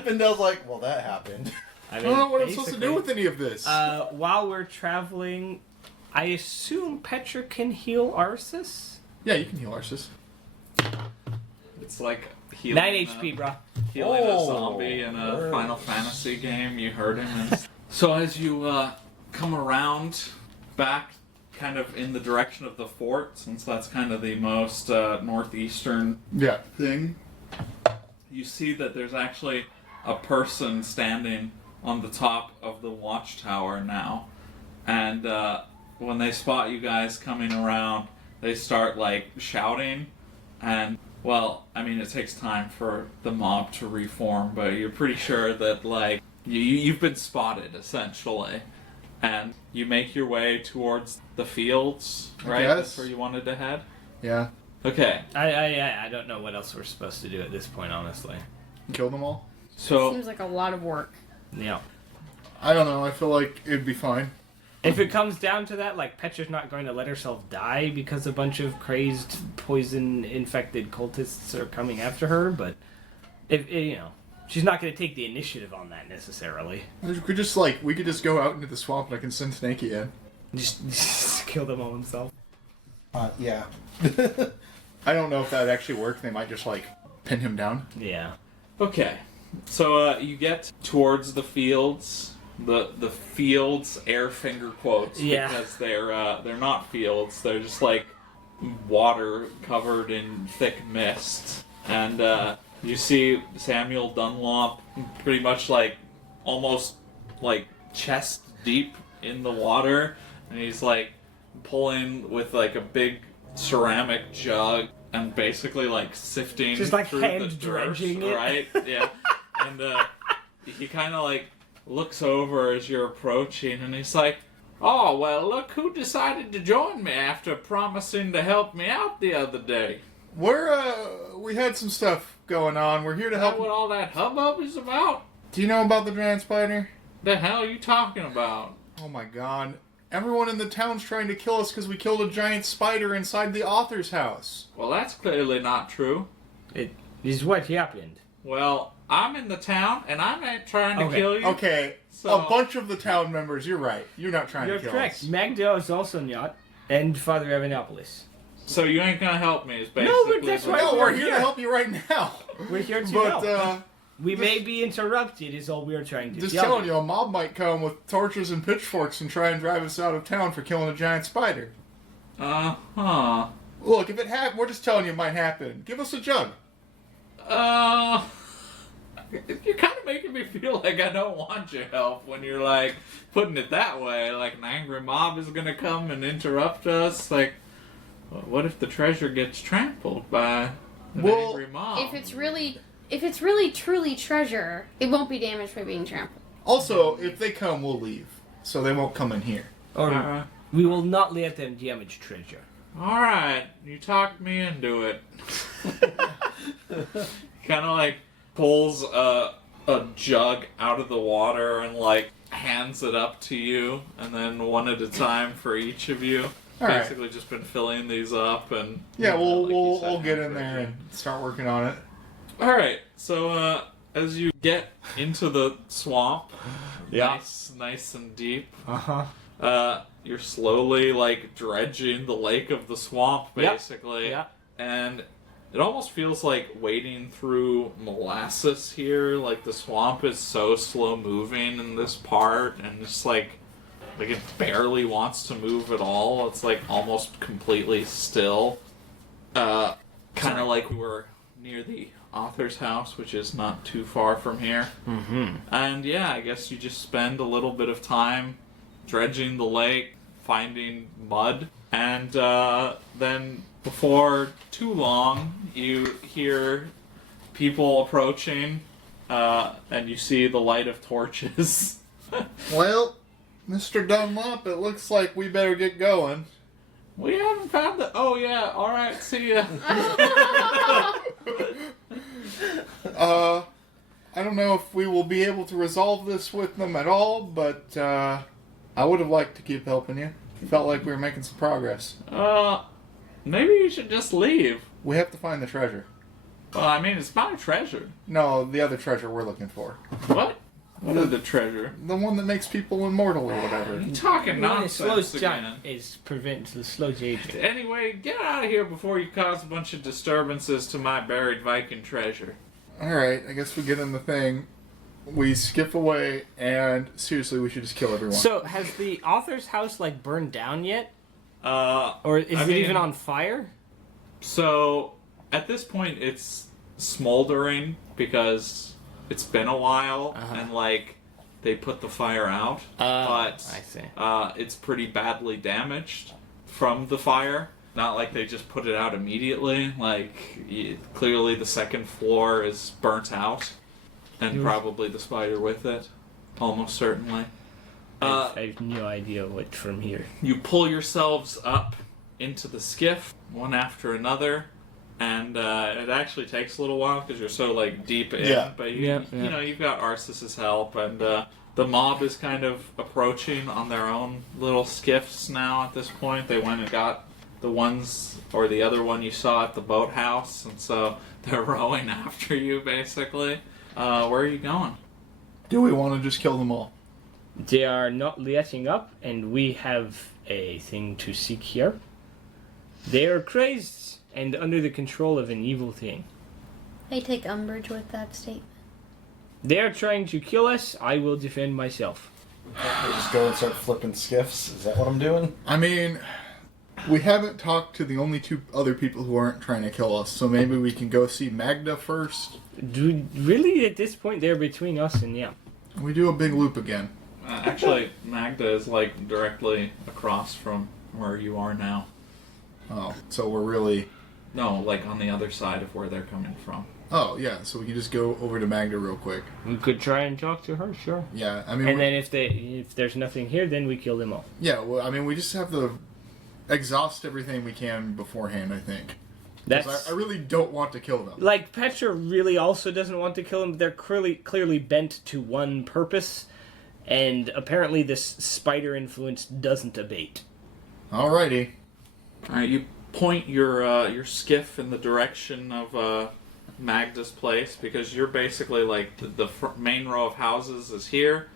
Vindel's like, well, that happened. I don't know what I'm supposed to do with any of this. While we're traveling, I assume Petra can heal Arceus? Yeah, you can heal Arceus. It's like healing 9 HP, bro. healing a Oh, zombie in a word. Final Fantasy game. You heard him. So as you come around back kind of in the direction of the fort, since that's kind of the most northeastern Yeah. thing, you see that there's actually a person standing on the top of the watchtower now. And when they spot you guys coming around, they start like shouting. And well, I mean, it takes time for the mob to reform, but you're pretty sure that like you've been spotted essentially. And you make your way towards the fields, right? guess. That's where you wanted to head? Yeah. Okay. I don't know what else we're supposed to do at this point, honestly. Kill them all? So Seems like a lot of work. Yeah. I don't know. I feel like it'd be fine. If it comes down to that, like, Petra's not going to let herself die because a bunch of crazed, poison-infected cultists are coming after her, but, she's not going to take the initiative on that, necessarily. We could just go out into the swamp and I can send Snakey in. Just kill them all himself. Yeah. I don't know if that actually worked. They might just, pin him down. Yeah. okay. So you get towards the fields. The fields, air finger quotes, Yeah. because they're not fields. They're just like water covered in thick mist, and you see Samuel Dunlop pretty much almost chest deep in the water, and he's pulling with a big ceramic jug and basically sifting Just, through hand the dirt, dredging it. right? Yeah, and he kind of looks over as you're approaching, and he's like, "Oh, well, look who decided to join me after promising to help me out the other day. We had some stuff going on. We're here to Is that help. what all that hubbub is about? Do you know about the giant spider? The hell are you talking about?" Oh my god. Everyone in the town's trying to kill us because we killed a giant spider inside the author's house. Well, that's clearly not true. It is what happened. Well, I'm in the town, and I ain't trying to Okay, kill you. Okay, So- a bunch of the town members, you're right. You're not trying You're to kill correct. us. Magda is also not, and Father Evanopoulos. So you ain't gonna help me, is basically... No, but that's what- why No, we're we're here here. to help you right now. We're here to But, help. We may be interrupted, is all we're trying to just tell telling you, a mob might come with torches and pitchforks and try and drive us out of town for killing a giant spider. Uh-huh. Look, if it happened, we're just telling you it might happen. Give us a jug. You're kind of making me feel like I don't want your help when you're putting it that way. Like an angry mob is gonna come and interrupt us. What if the treasure gets trampled by an Well, angry mob? If it's really truly treasure, it won't be damaged by being trampled. Also, if they come, we'll leave. So they won't come in here. Or we will not let them damage treasure. All right, you talked me into it. Kind of pulls a jug out of the water and hands it up to you, and then one at a time for each of you. All right. basically just been filling these up and Yeah, like you we'll said, get in there and start working on it. All right. So as you get into the swamp, Yeah. nice and deep. Uh-huh. You're slowly like dredging the lake of the swamp, basically. Yeah. And it almost feels like wading through molasses here. Like the swamp is so slow moving in this part, and it's like it barely wants to move at all. It's like almost completely still. Kind of like we were near the author's house, which is not too far from here. Mm-hmm. And yeah, I guess you just spend a little bit of time dredging the lake, finding mud, and then before too long, you hear people approaching, and you see the light of torches. Well, Mr. Dunlop, it looks like we better get going. We haven't found the. Oh yeah, all right, see ya. I don't know if we will be able to resolve this with them at all, but I would have liked to keep helping you. Felt like we were making some progress. Maybe you should just leave. We have to find the treasure. Well, I mean, it's my treasure. No, the other treasure we're looking for. What? What is the treasure? The one that makes people immortal or whatever. You talking When it nonsense slows again. down, it prevents the slow aging. Anyway, get out of here before you cause a bunch of disturbances to my buried Viking treasure. Alright, I guess we get in the thing. We skip away, and seriously, we should just kill everyone. So, has the author's house like burned down yet, Uh, or is I it mean- even on fire? So, at this point, it's smoldering because it's been a while, and like they put the fire out, but I see. it's pretty badly damaged from the fire. Not like they just put it out immediately. Like clearly, the second floor is burnt out, and probably the spider with it, almost certainly. I have no idea what from here. You pull yourselves up into the skiff, one after another, and it actually takes a little while because you're so like deep in. Yeah. But Yeah. you know you've got Arces's help, and the mob is kind of approaching on their own little skiffs now. At this point, they went and got the ones or the other one you saw at the boathouse, and so they're rowing after you basically. Where are you going? Do we want to just kill them all? They are not letting up, and we have a thing to seek here. They are crazed and under the control of an evil thing. I take umbrage with that statement. They are trying to kill us. I will defend myself. I just go and start flipping skiffs. Is that what I'm doing? I mean, we haven't talked to the only two other people who aren't trying to kill us, so maybe we can go see Magda first. Really, at this point, they're between us and them. We do a big loop again. Actually, Magda is like directly across from where you are now. Oh, so we're really... No, like on the other side of where they're coming from. Oh, yeah, so we can just go over to Magda real quick. We could try and talk to her, sure. Yeah, I mean... And then if there's nothing here, then we kill them all. Yeah, well, I mean, we just have to exhaust everything we can beforehand, I think. 'Cause That's I really don't want to kill them. like Petra really also doesn't want to kill them. They're clearly bent to one purpose, and apparently this spider influence doesn't abate. Alrighty. Alright, you point your skiff in the direction of Magda's place, because you're basically like the main row of houses is here.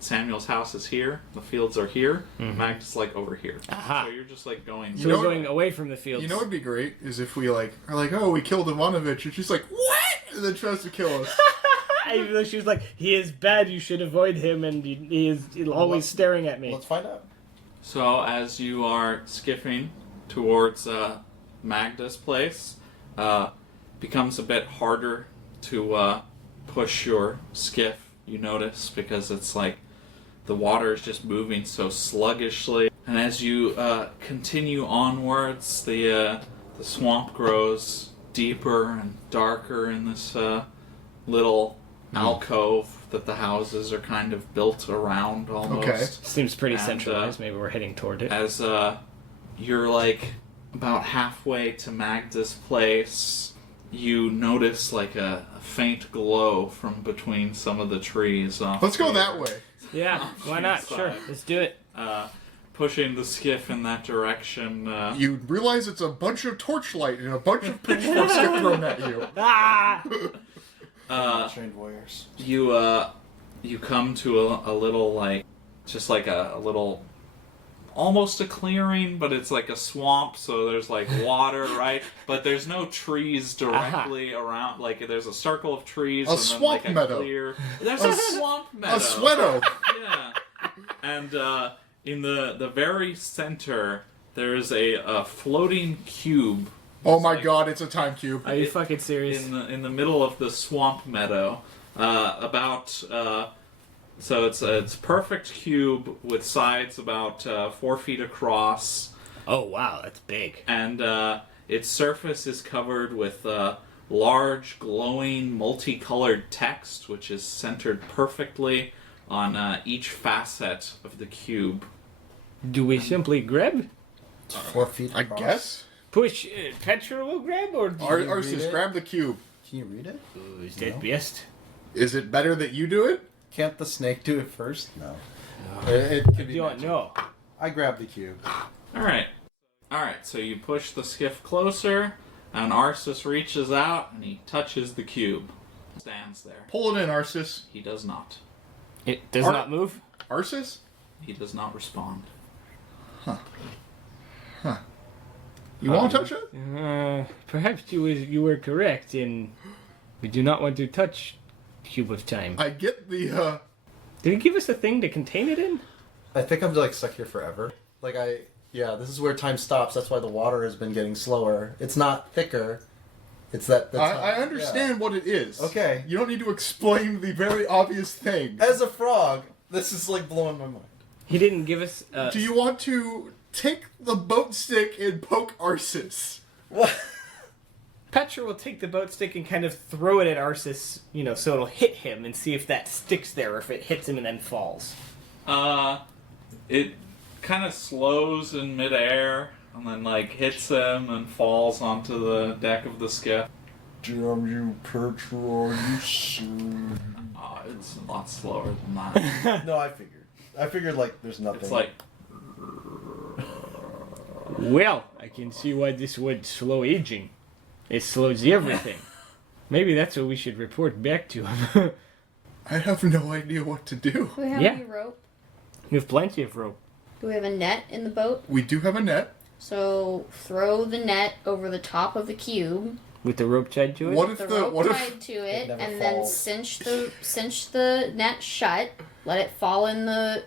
Samuel's house is here. The fields are here. Magda's like over here. Aha. So you're just like going. So know we're what- going away from the fields. You know what would be great is if we are like, oh, we killed Ivanovich, and she's like, what? And then tries to kill us. Even though she was like, he is bad, you should avoid him, and he is always staring at me. Let's find out. So as you are skiffing towards Magda's place, becomes a bit harder to push your skiff. You notice because it's like the water is just moving so sluggishly, and as you continue onwards, the swamp grows deeper and darker in this little alcove that the houses are kind of built around almost. Okay. Seems pretty And, centralized. Maybe we're heading toward it. As you're like about halfway to Magda's place, you notice like a faint glow from between some of the trees. Off Let's go the- that way. Yeah, why not? Side. Sure, let's do it. pushing the skiff in that direction. You realize it's a bunch of torchlight and a bunch of pitchforks get thrown at you. Ah! Trained warriors. You come to a little, like, just like a little, almost a clearing, but it's like a swamp, so there's like water, right? But there's no trees directly around. Like, there's a circle of trees. A and swamp then, like, meadow. There's a swamp meadow. A sweato. Yeah. And in the very center, there's a floating cube. Oh my god, it's a time cube. Are you fucking serious? In the middle of the swamp meadow, so it's a perfect cube with sides about 4 feet across, Oh wow, that's big. and its surface is covered with large, glowing, multicolored text, which is centered perfectly on each facet of the cube. Do we simply grab? 4 feet I across. guess. Push Petra will grab, or do you Arceus, read it? grab the cube. Can you read it? Ooh, is that No. best? Is it better that you do it? Can't the snake do it first? No. It could be. Don't magic. know. I grab the cube. Alright, so you push the skiff closer, and Arceus reaches out, and he touches the cube. Stands there. Pull it in, Arceus. He does not. It does Ar- not move. Arceus? He does not respond. You want to touch it? Perhaps you were correct in we do not want to touch Cube of Time. I get the, Did it give us a thing to contain it in? I think I'm like stuck here forever. Yeah, this is where time stops. That's why the water has been getting slower. It's not thicker. It's that. The time, I understand what it is. Okay. You don't need to explain the very obvious thing. Yeah. As a frog, this is like blowing my mind. He didn't give us. Do you want to take the boat stick and poke Arceus? What? Petra will take the boat stick and kind of throw it at Arceus, so it'll hit him and see if that sticks there or if it hits him and then falls. It kind of slows in midair, and then, like, hits him and falls onto the deck of the skiff. Damn you, Petra, you sir. It's a lot slower than that. No, I figured like there's nothing. It's like, Well, I can see why this would slow aging. It slows everything. Maybe that's what we should report back to him. I have no idea what to do. Do we have Yeah. any rope? We have plenty of rope. Do we have a net in the boat? We do have a net. So throw the net over the top of the cube, With the rope tied to it? What if the the rope what tied if to it, never and then falls. cinch the net shut. Let it fall in the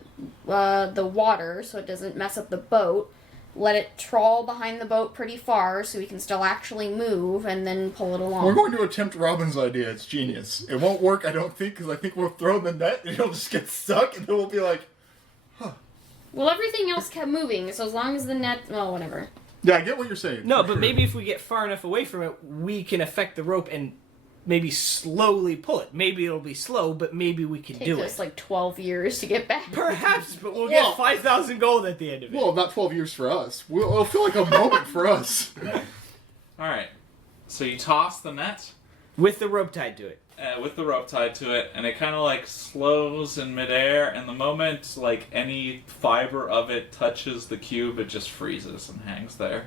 water so it doesn't mess up the boat. Let it trawl behind the boat pretty far so we can still actually move, and then pull it along. we're going to attempt Robin's idea? It's genius. It won't work, I don't think, because I think we'll throw the net and it'll just get stuck, and then we'll be like, Well, everything else kept moving, so as long as the net, well, whatever. yeah, I get what you're saying. No, for but sure. maybe if we get far enough away from it, we can affect the rope and maybe slowly pull it. Maybe it'll be slow, but maybe we can Take do us it. like 12 years to get back. Perhaps, but we'll Well- get 5,000 gold at the end of it. Well, not 12 years for us. It'll feel like a moment for us. alright. So you toss the net With the rope tied to it. with the rope tied to it, and it kind of, like, slows in midair, and the moment, like, any fiber of it touches the cube, it just freezes and hangs there.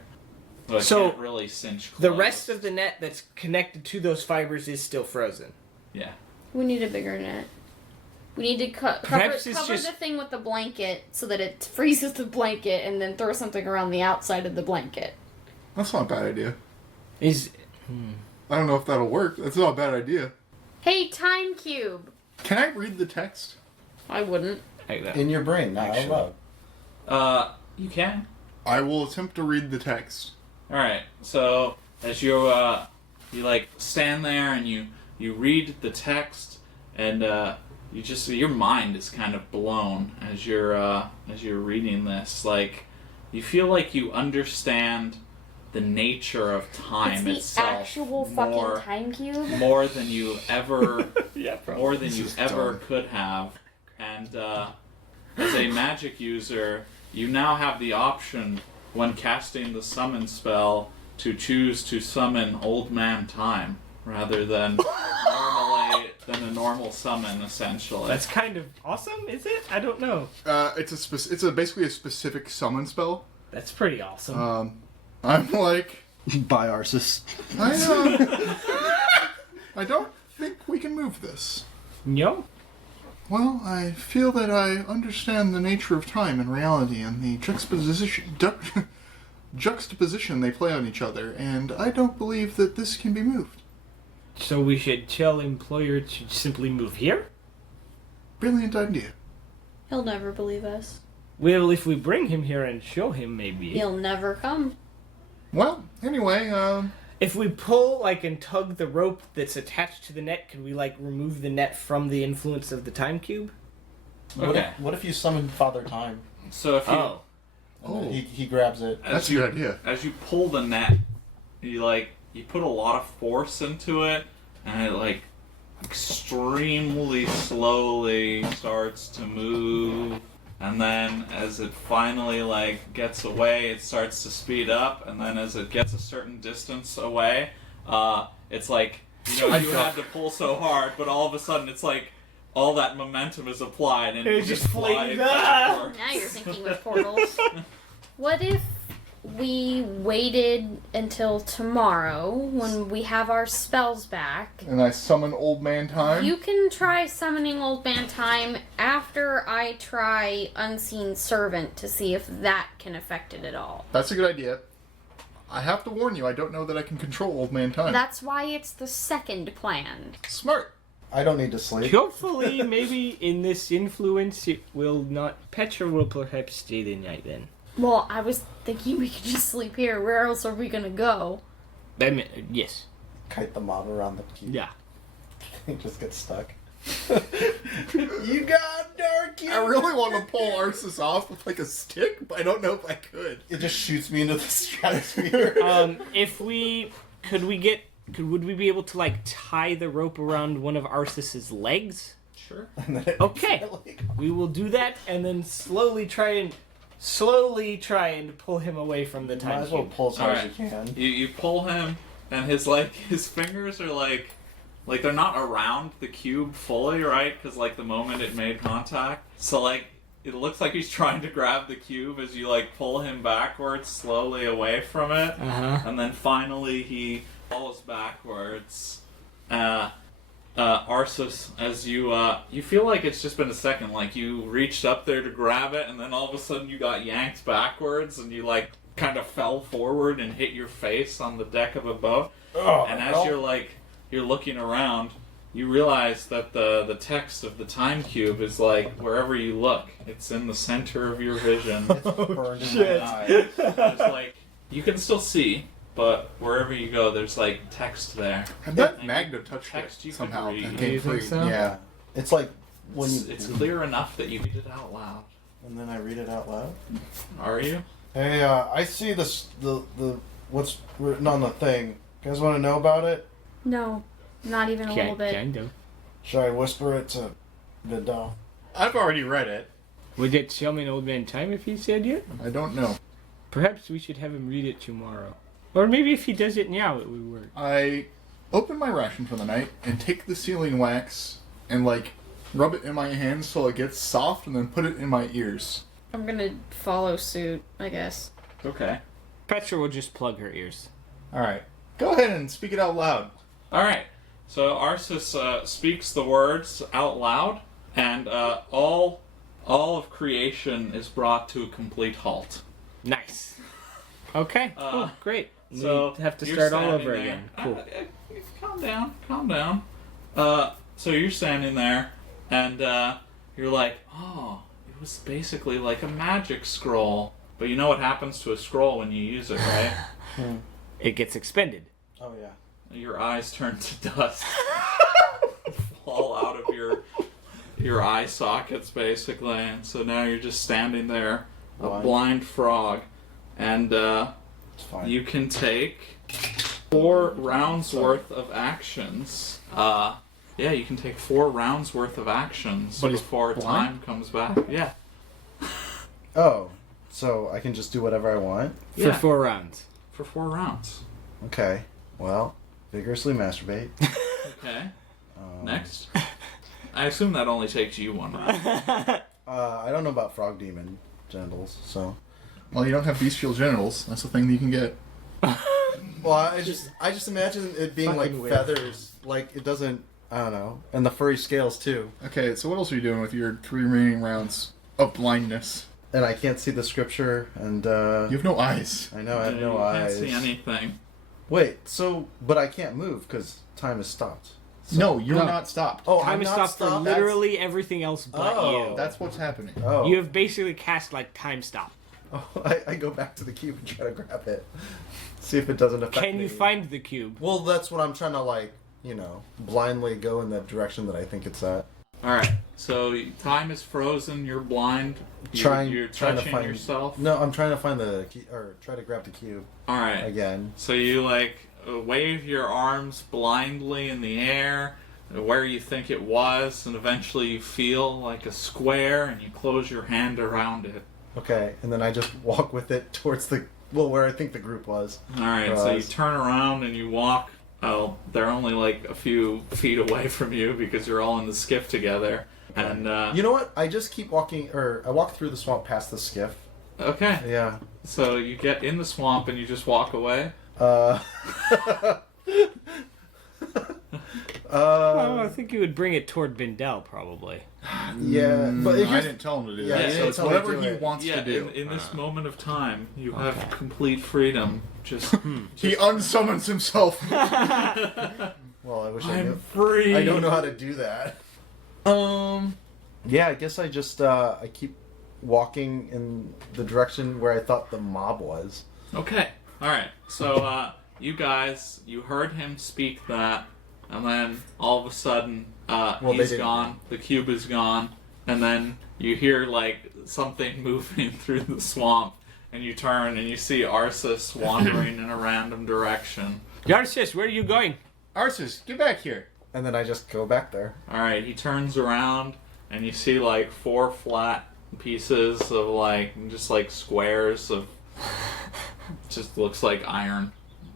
It So, can't really cinch closed. The rest of the net that's connected to those fibers is still frozen. Yeah. We need a bigger net. We need to cover Perhaps it's cover just- the thing with the blanket so that it freezes the blanket, and then throw something around the outside of the blanket. That's not a bad idea. Is I don't know if that'll work. That's not a bad idea. Hey, time cube! Can I read the text? I wouldn't. in your brain, not out loud. You can. I will attempt to read the text. Alright, so as you like stand there and you read the text, and you just, your mind is kind of blown as you're reading this. Like, you feel like you understand the nature of time It's the itself actual more, fucking time cube? more than you ever yeah, more than you is ever dumb. could have. And as a magic user, you now have the option, when casting the summon spell, to choose to summon Old Man Time, rather than normally than a normal summon, essentially. That's kind of awesome, is it? I don't know. It's basically a specific summon spell. That's pretty awesome. I'm like, By Arceus. I don't think we can move this. No? Well, I feel that I understand the nature of time and reality and the juxtaposition they play on each other, and I don't believe that this can be moved. So we should tell employer to simply move here? Brilliant idea. He'll never believe us. Well, if we bring him here and show him, maybe. He'll never come. Well, anyway, If we pull, and tug the rope that's attached to the net, can we, remove the net from the influence of the time cube? Okay. What if you summon Father Time? So if you And then he grabs it. that's a good idea. as you pull the net, you put a lot of force into it, and it extremely slowly starts to move. And then as it finally gets away, it starts to speed up, and then as it gets a certain distance away, it's you had to pull so hard, but all of a sudden it's all that momentum is applied and It you just just fly flings backward. Now you're thinking with portals. What if we waited until tomorrow when we have our spells back? And I summon Old Man Time. You can try summoning Old Man Time after I try Unseen Servant to see if that can affect it at all. That's a good idea. I have to warn you, I don't know that I can control Old Man Time. That's why it's the second plan. Smart. I don't need to sleep. Hopefully, maybe in this influence, it will not... Petra will perhaps stay the night then. Well, I was thinking we could just sleep here. Where else are we gonna go? Yes. Kite the mob around the cube. Yeah. He just gets stuck. You got Darky! I really want to pull Arceus off with a stick, but I don't know if I could. It just shoots me into the stratosphere. Would we be able to tie the rope around one of Arceus's legs? Sure. And then it Okay. We will do that and then slowly try and pull him away from the Might time as well cube. pull as hard as Alright. you can. You pull him, and his fingers are they're not around the cube fully, right? Because the moment it made contact, so it looks like he's trying to grab the cube as you pull him backwards slowly away from it, and then finally he falls backwards. Arceus, as you feel like it's just been a second, you reached up there to grab it, and then all of a sudden you got yanked backwards, and you kind of fell forward and hit your face on the deck of a boat. Oh, And as you're looking around, you realize that the text of the time cube is wherever you look, it's in the center of your vision. Burned in shit. my eye. There's you can still see, but wherever you go, there's text there. I bet And Magna touched text you it could somehow. read. And Do came you think free. so? Yeah. It's like when you... It's clear enough that you read it out loud. And then I read it out loud. Are you? Hey, I see this, the what's written on the thing. You guys want to know about it? No, not even a little bit. Kind of. Should I whisper it to Vidal? I've already read it. Would it summon Old Man Time if he said it? I don't know. Perhaps we should have him read it tomorrow. Or maybe if he does it now, it would work. I open my ration for the night and take the sealing wax and rub it in my hands so it gets soft and then put it in my ears. I'm gonna follow suit, I guess. Okay. Petra will just plug her ears. Alright. Go ahead and speak it out loud. Alright. So Arceus speaks the words out loud, and all of creation is brought to a complete halt. Nice. Okay. Cool. Great. So we have to you're start all standing over there. again. Cool. Calm down. So you're standing there, and you're oh, it was basically like a magic scroll. But you know what happens to a scroll when you use it, right? It gets expended. Oh, yeah. Your eyes turn to dust. Fall out of your eye sockets, basically. And so now you're just standing there, a Blind. blind frog. And It's fine. you can take 4 rounds worth of actions. Yeah, you can take 4 rounds worth of actions But he's before blind? time comes back. Yeah. Oh, so I can just do whatever I want? For Yeah. 4 rounds. For 4 rounds. Okay. Well, vigorously masturbate. Okay. Next. I assume that only takes you one round. I don't know about frog demon genitals, so. Well, you don't have bestial genitals. That's the thing that you can get. Well, I just imagine it being like Fucking weird. feathers, like it doesn't. I don't know, and the furry scales too. Okay, so what else are you doing with your 3 remaining rounds of blindness? And I can't see the scripture, and You have no eyes. I know I have no you eyes. can't see anything. Wait, so but I can't move because time has stopped. So, No, you're No. not stopped. Oh, Time I'm is not stopped for stopped. literally everything else but Oh. you. That's what's happening. Oh, You have basically cast like time stop. oh I go back to the cube and try to grab it. See if it doesn't affect me. Can you find the cube? Well, that's what I'm trying to like, blindly go in the direction that I think it's at. Alright, so time is frozen, you're blind. You're trying to touching find yourself. No, I'm trying to find the key, or try to grab the cube Alright, again. so you wave your arms blindly in the air where you think it was, and eventually you feel like a square and you close your hand around it. Okay, and then I just walk with it towards where I think the group was. Alright, so you turn around and you walk. Oh, they're only like a few feet away from you because you're all in the skiff together. And, You know what? I just keep walking, or I walk through the swamp past the skiff. okay. Yeah. So you get in the swamp and you just walk away? Oh, I think you would bring it toward Bindel, probably. Yeah, but it I just, didn't tell him to do Yeah, that. you So didn't it's tell me to whatever do he it. wants Yeah, to do. in this moment of time, you have complete freedom. Just, He unsummons himself. well, I wish I I'm knew. free. I don't know how to do that. Yeah, I guess I just I keep walking in the direction where I thought the mob was. Okay. Alright. So, you guys, you heard him speak that, and then all of a sudden, they he's didn't. gone, the cube is gone, and then you hear, something moving through the swamp, and you turn and you see Arceus wandering in a random direction. Garces, where are you going? Arceus, get back here. And then I just go back there. Alright, he turns around, and you see, 4 flat pieces of, just, squares of... just looks like iron.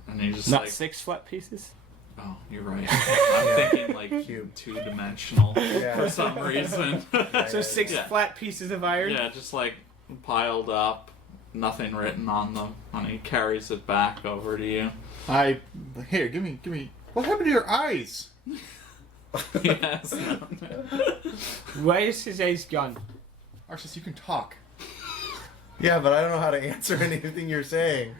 And he just, Not 6 flat pieces? Oh, you're right. I'm thinking, Cube. 2-dimensional Yeah. for some reason. So 6 Yeah. flat pieces of iron? Yeah, just, piled up, nothing written on them, and he carries it back over to you. Here, give me. What happened to your eyes? Yes. Why is his eyes gone? Arceus, you can talk. Yeah, but I don't know how to answer anything you're saying.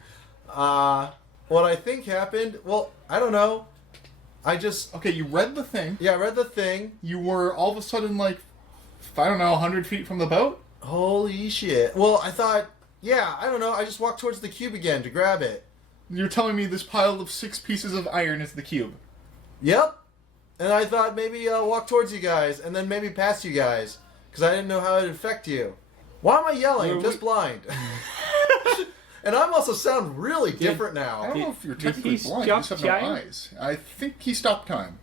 What I think happened, well, I don't know. Okay, you read the thing. I read the thing. You were all of a sudden, I don't know, 100 feet from the boat? Holy shit. Well, I thought, I don't know, I just walked towards the cube again to grab it. You're telling me this pile of 6 pieces of iron is the cube? Yep. And I thought maybe I'll walk towards you guys, and then maybe past you guys, because I didn't know how it would affect you. Why am I yelling? I'm just blind. And I'm also sound really different I now. don't know if you're did technically he blind. You just have no stop time? eyes. I think he stopped time.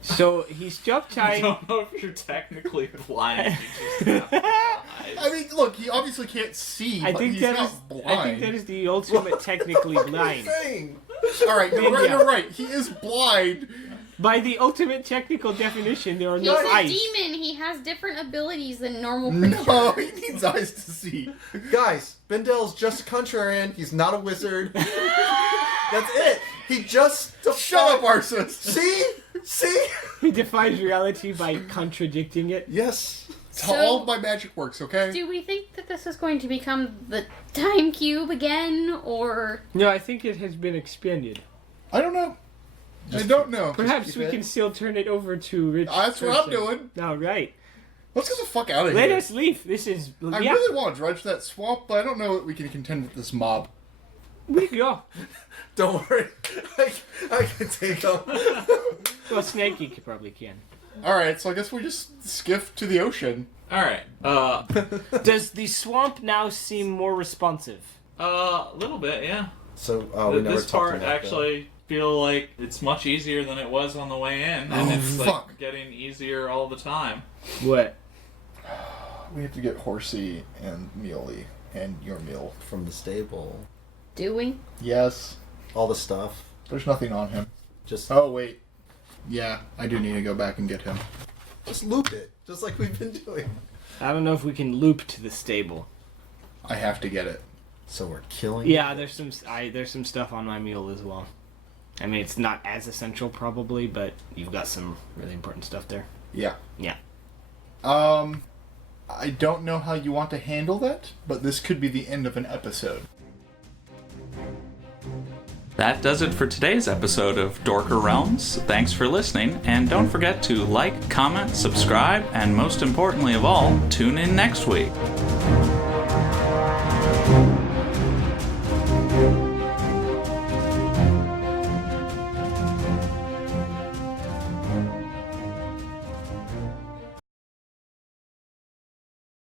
So he stopped I time. don't know if you're technically blind. You just have eyes. I mean, look, he obviously can't see, I but think he's that not is. blind. I think that is the ultimate technically blind. Thing. All right, you're right. He is blind. By the ultimate technical definition, there are He's no a eyes. demon. He has different abilities than normal creatures. No, he needs eyes to see. Guys, Bendel's just a contrarian. He's not a wizard. That's it. He just Shut up, Arceus. See? He defies reality by contradicting it. Yes. It's how all of my magic works, okay? Do we think that this is going to become the time cube again, or No, I think it has been expanded. I don't know. I don't know. Perhaps we can still turn it over to Rich. That's what I'm doing. All right. Let's get the fuck out of Let here. us leave. This is. I Yeah, really want to dredge that swamp, but I don't know that we can contend with this mob. we go. Don't worry. I can take him. Well, Snaky probably can. Alright, so I guess we just skiff to the ocean. Alright, Does the swamp now seem more responsive? a little bit, yeah. So, we never This talked part about that. actually feel like it's much easier than it was on the way in, and Oh, it's fuck. getting easier all the time. What? We have to get Horsey and Muley and your meal. From the stable. do we? Yes. All the stuff. There's nothing on him. Just Oh, wait. Yeah, I do need to go back and get him. Just loop it, just like we've been doing. I don't know if we can loop to the stable. I have to get it. So we're killing. Yeah, there's some stuff on my mule as well. I mean, it's not as essential probably, but you've got some really important stuff there. Yeah. Yeah. I don't know how you want to handle that, but this could be the end of an episode. That does it for today's episode of Dorker Realms. Thanks for listening, and don't forget to like, comment, subscribe, and most importantly of all, tune in next week.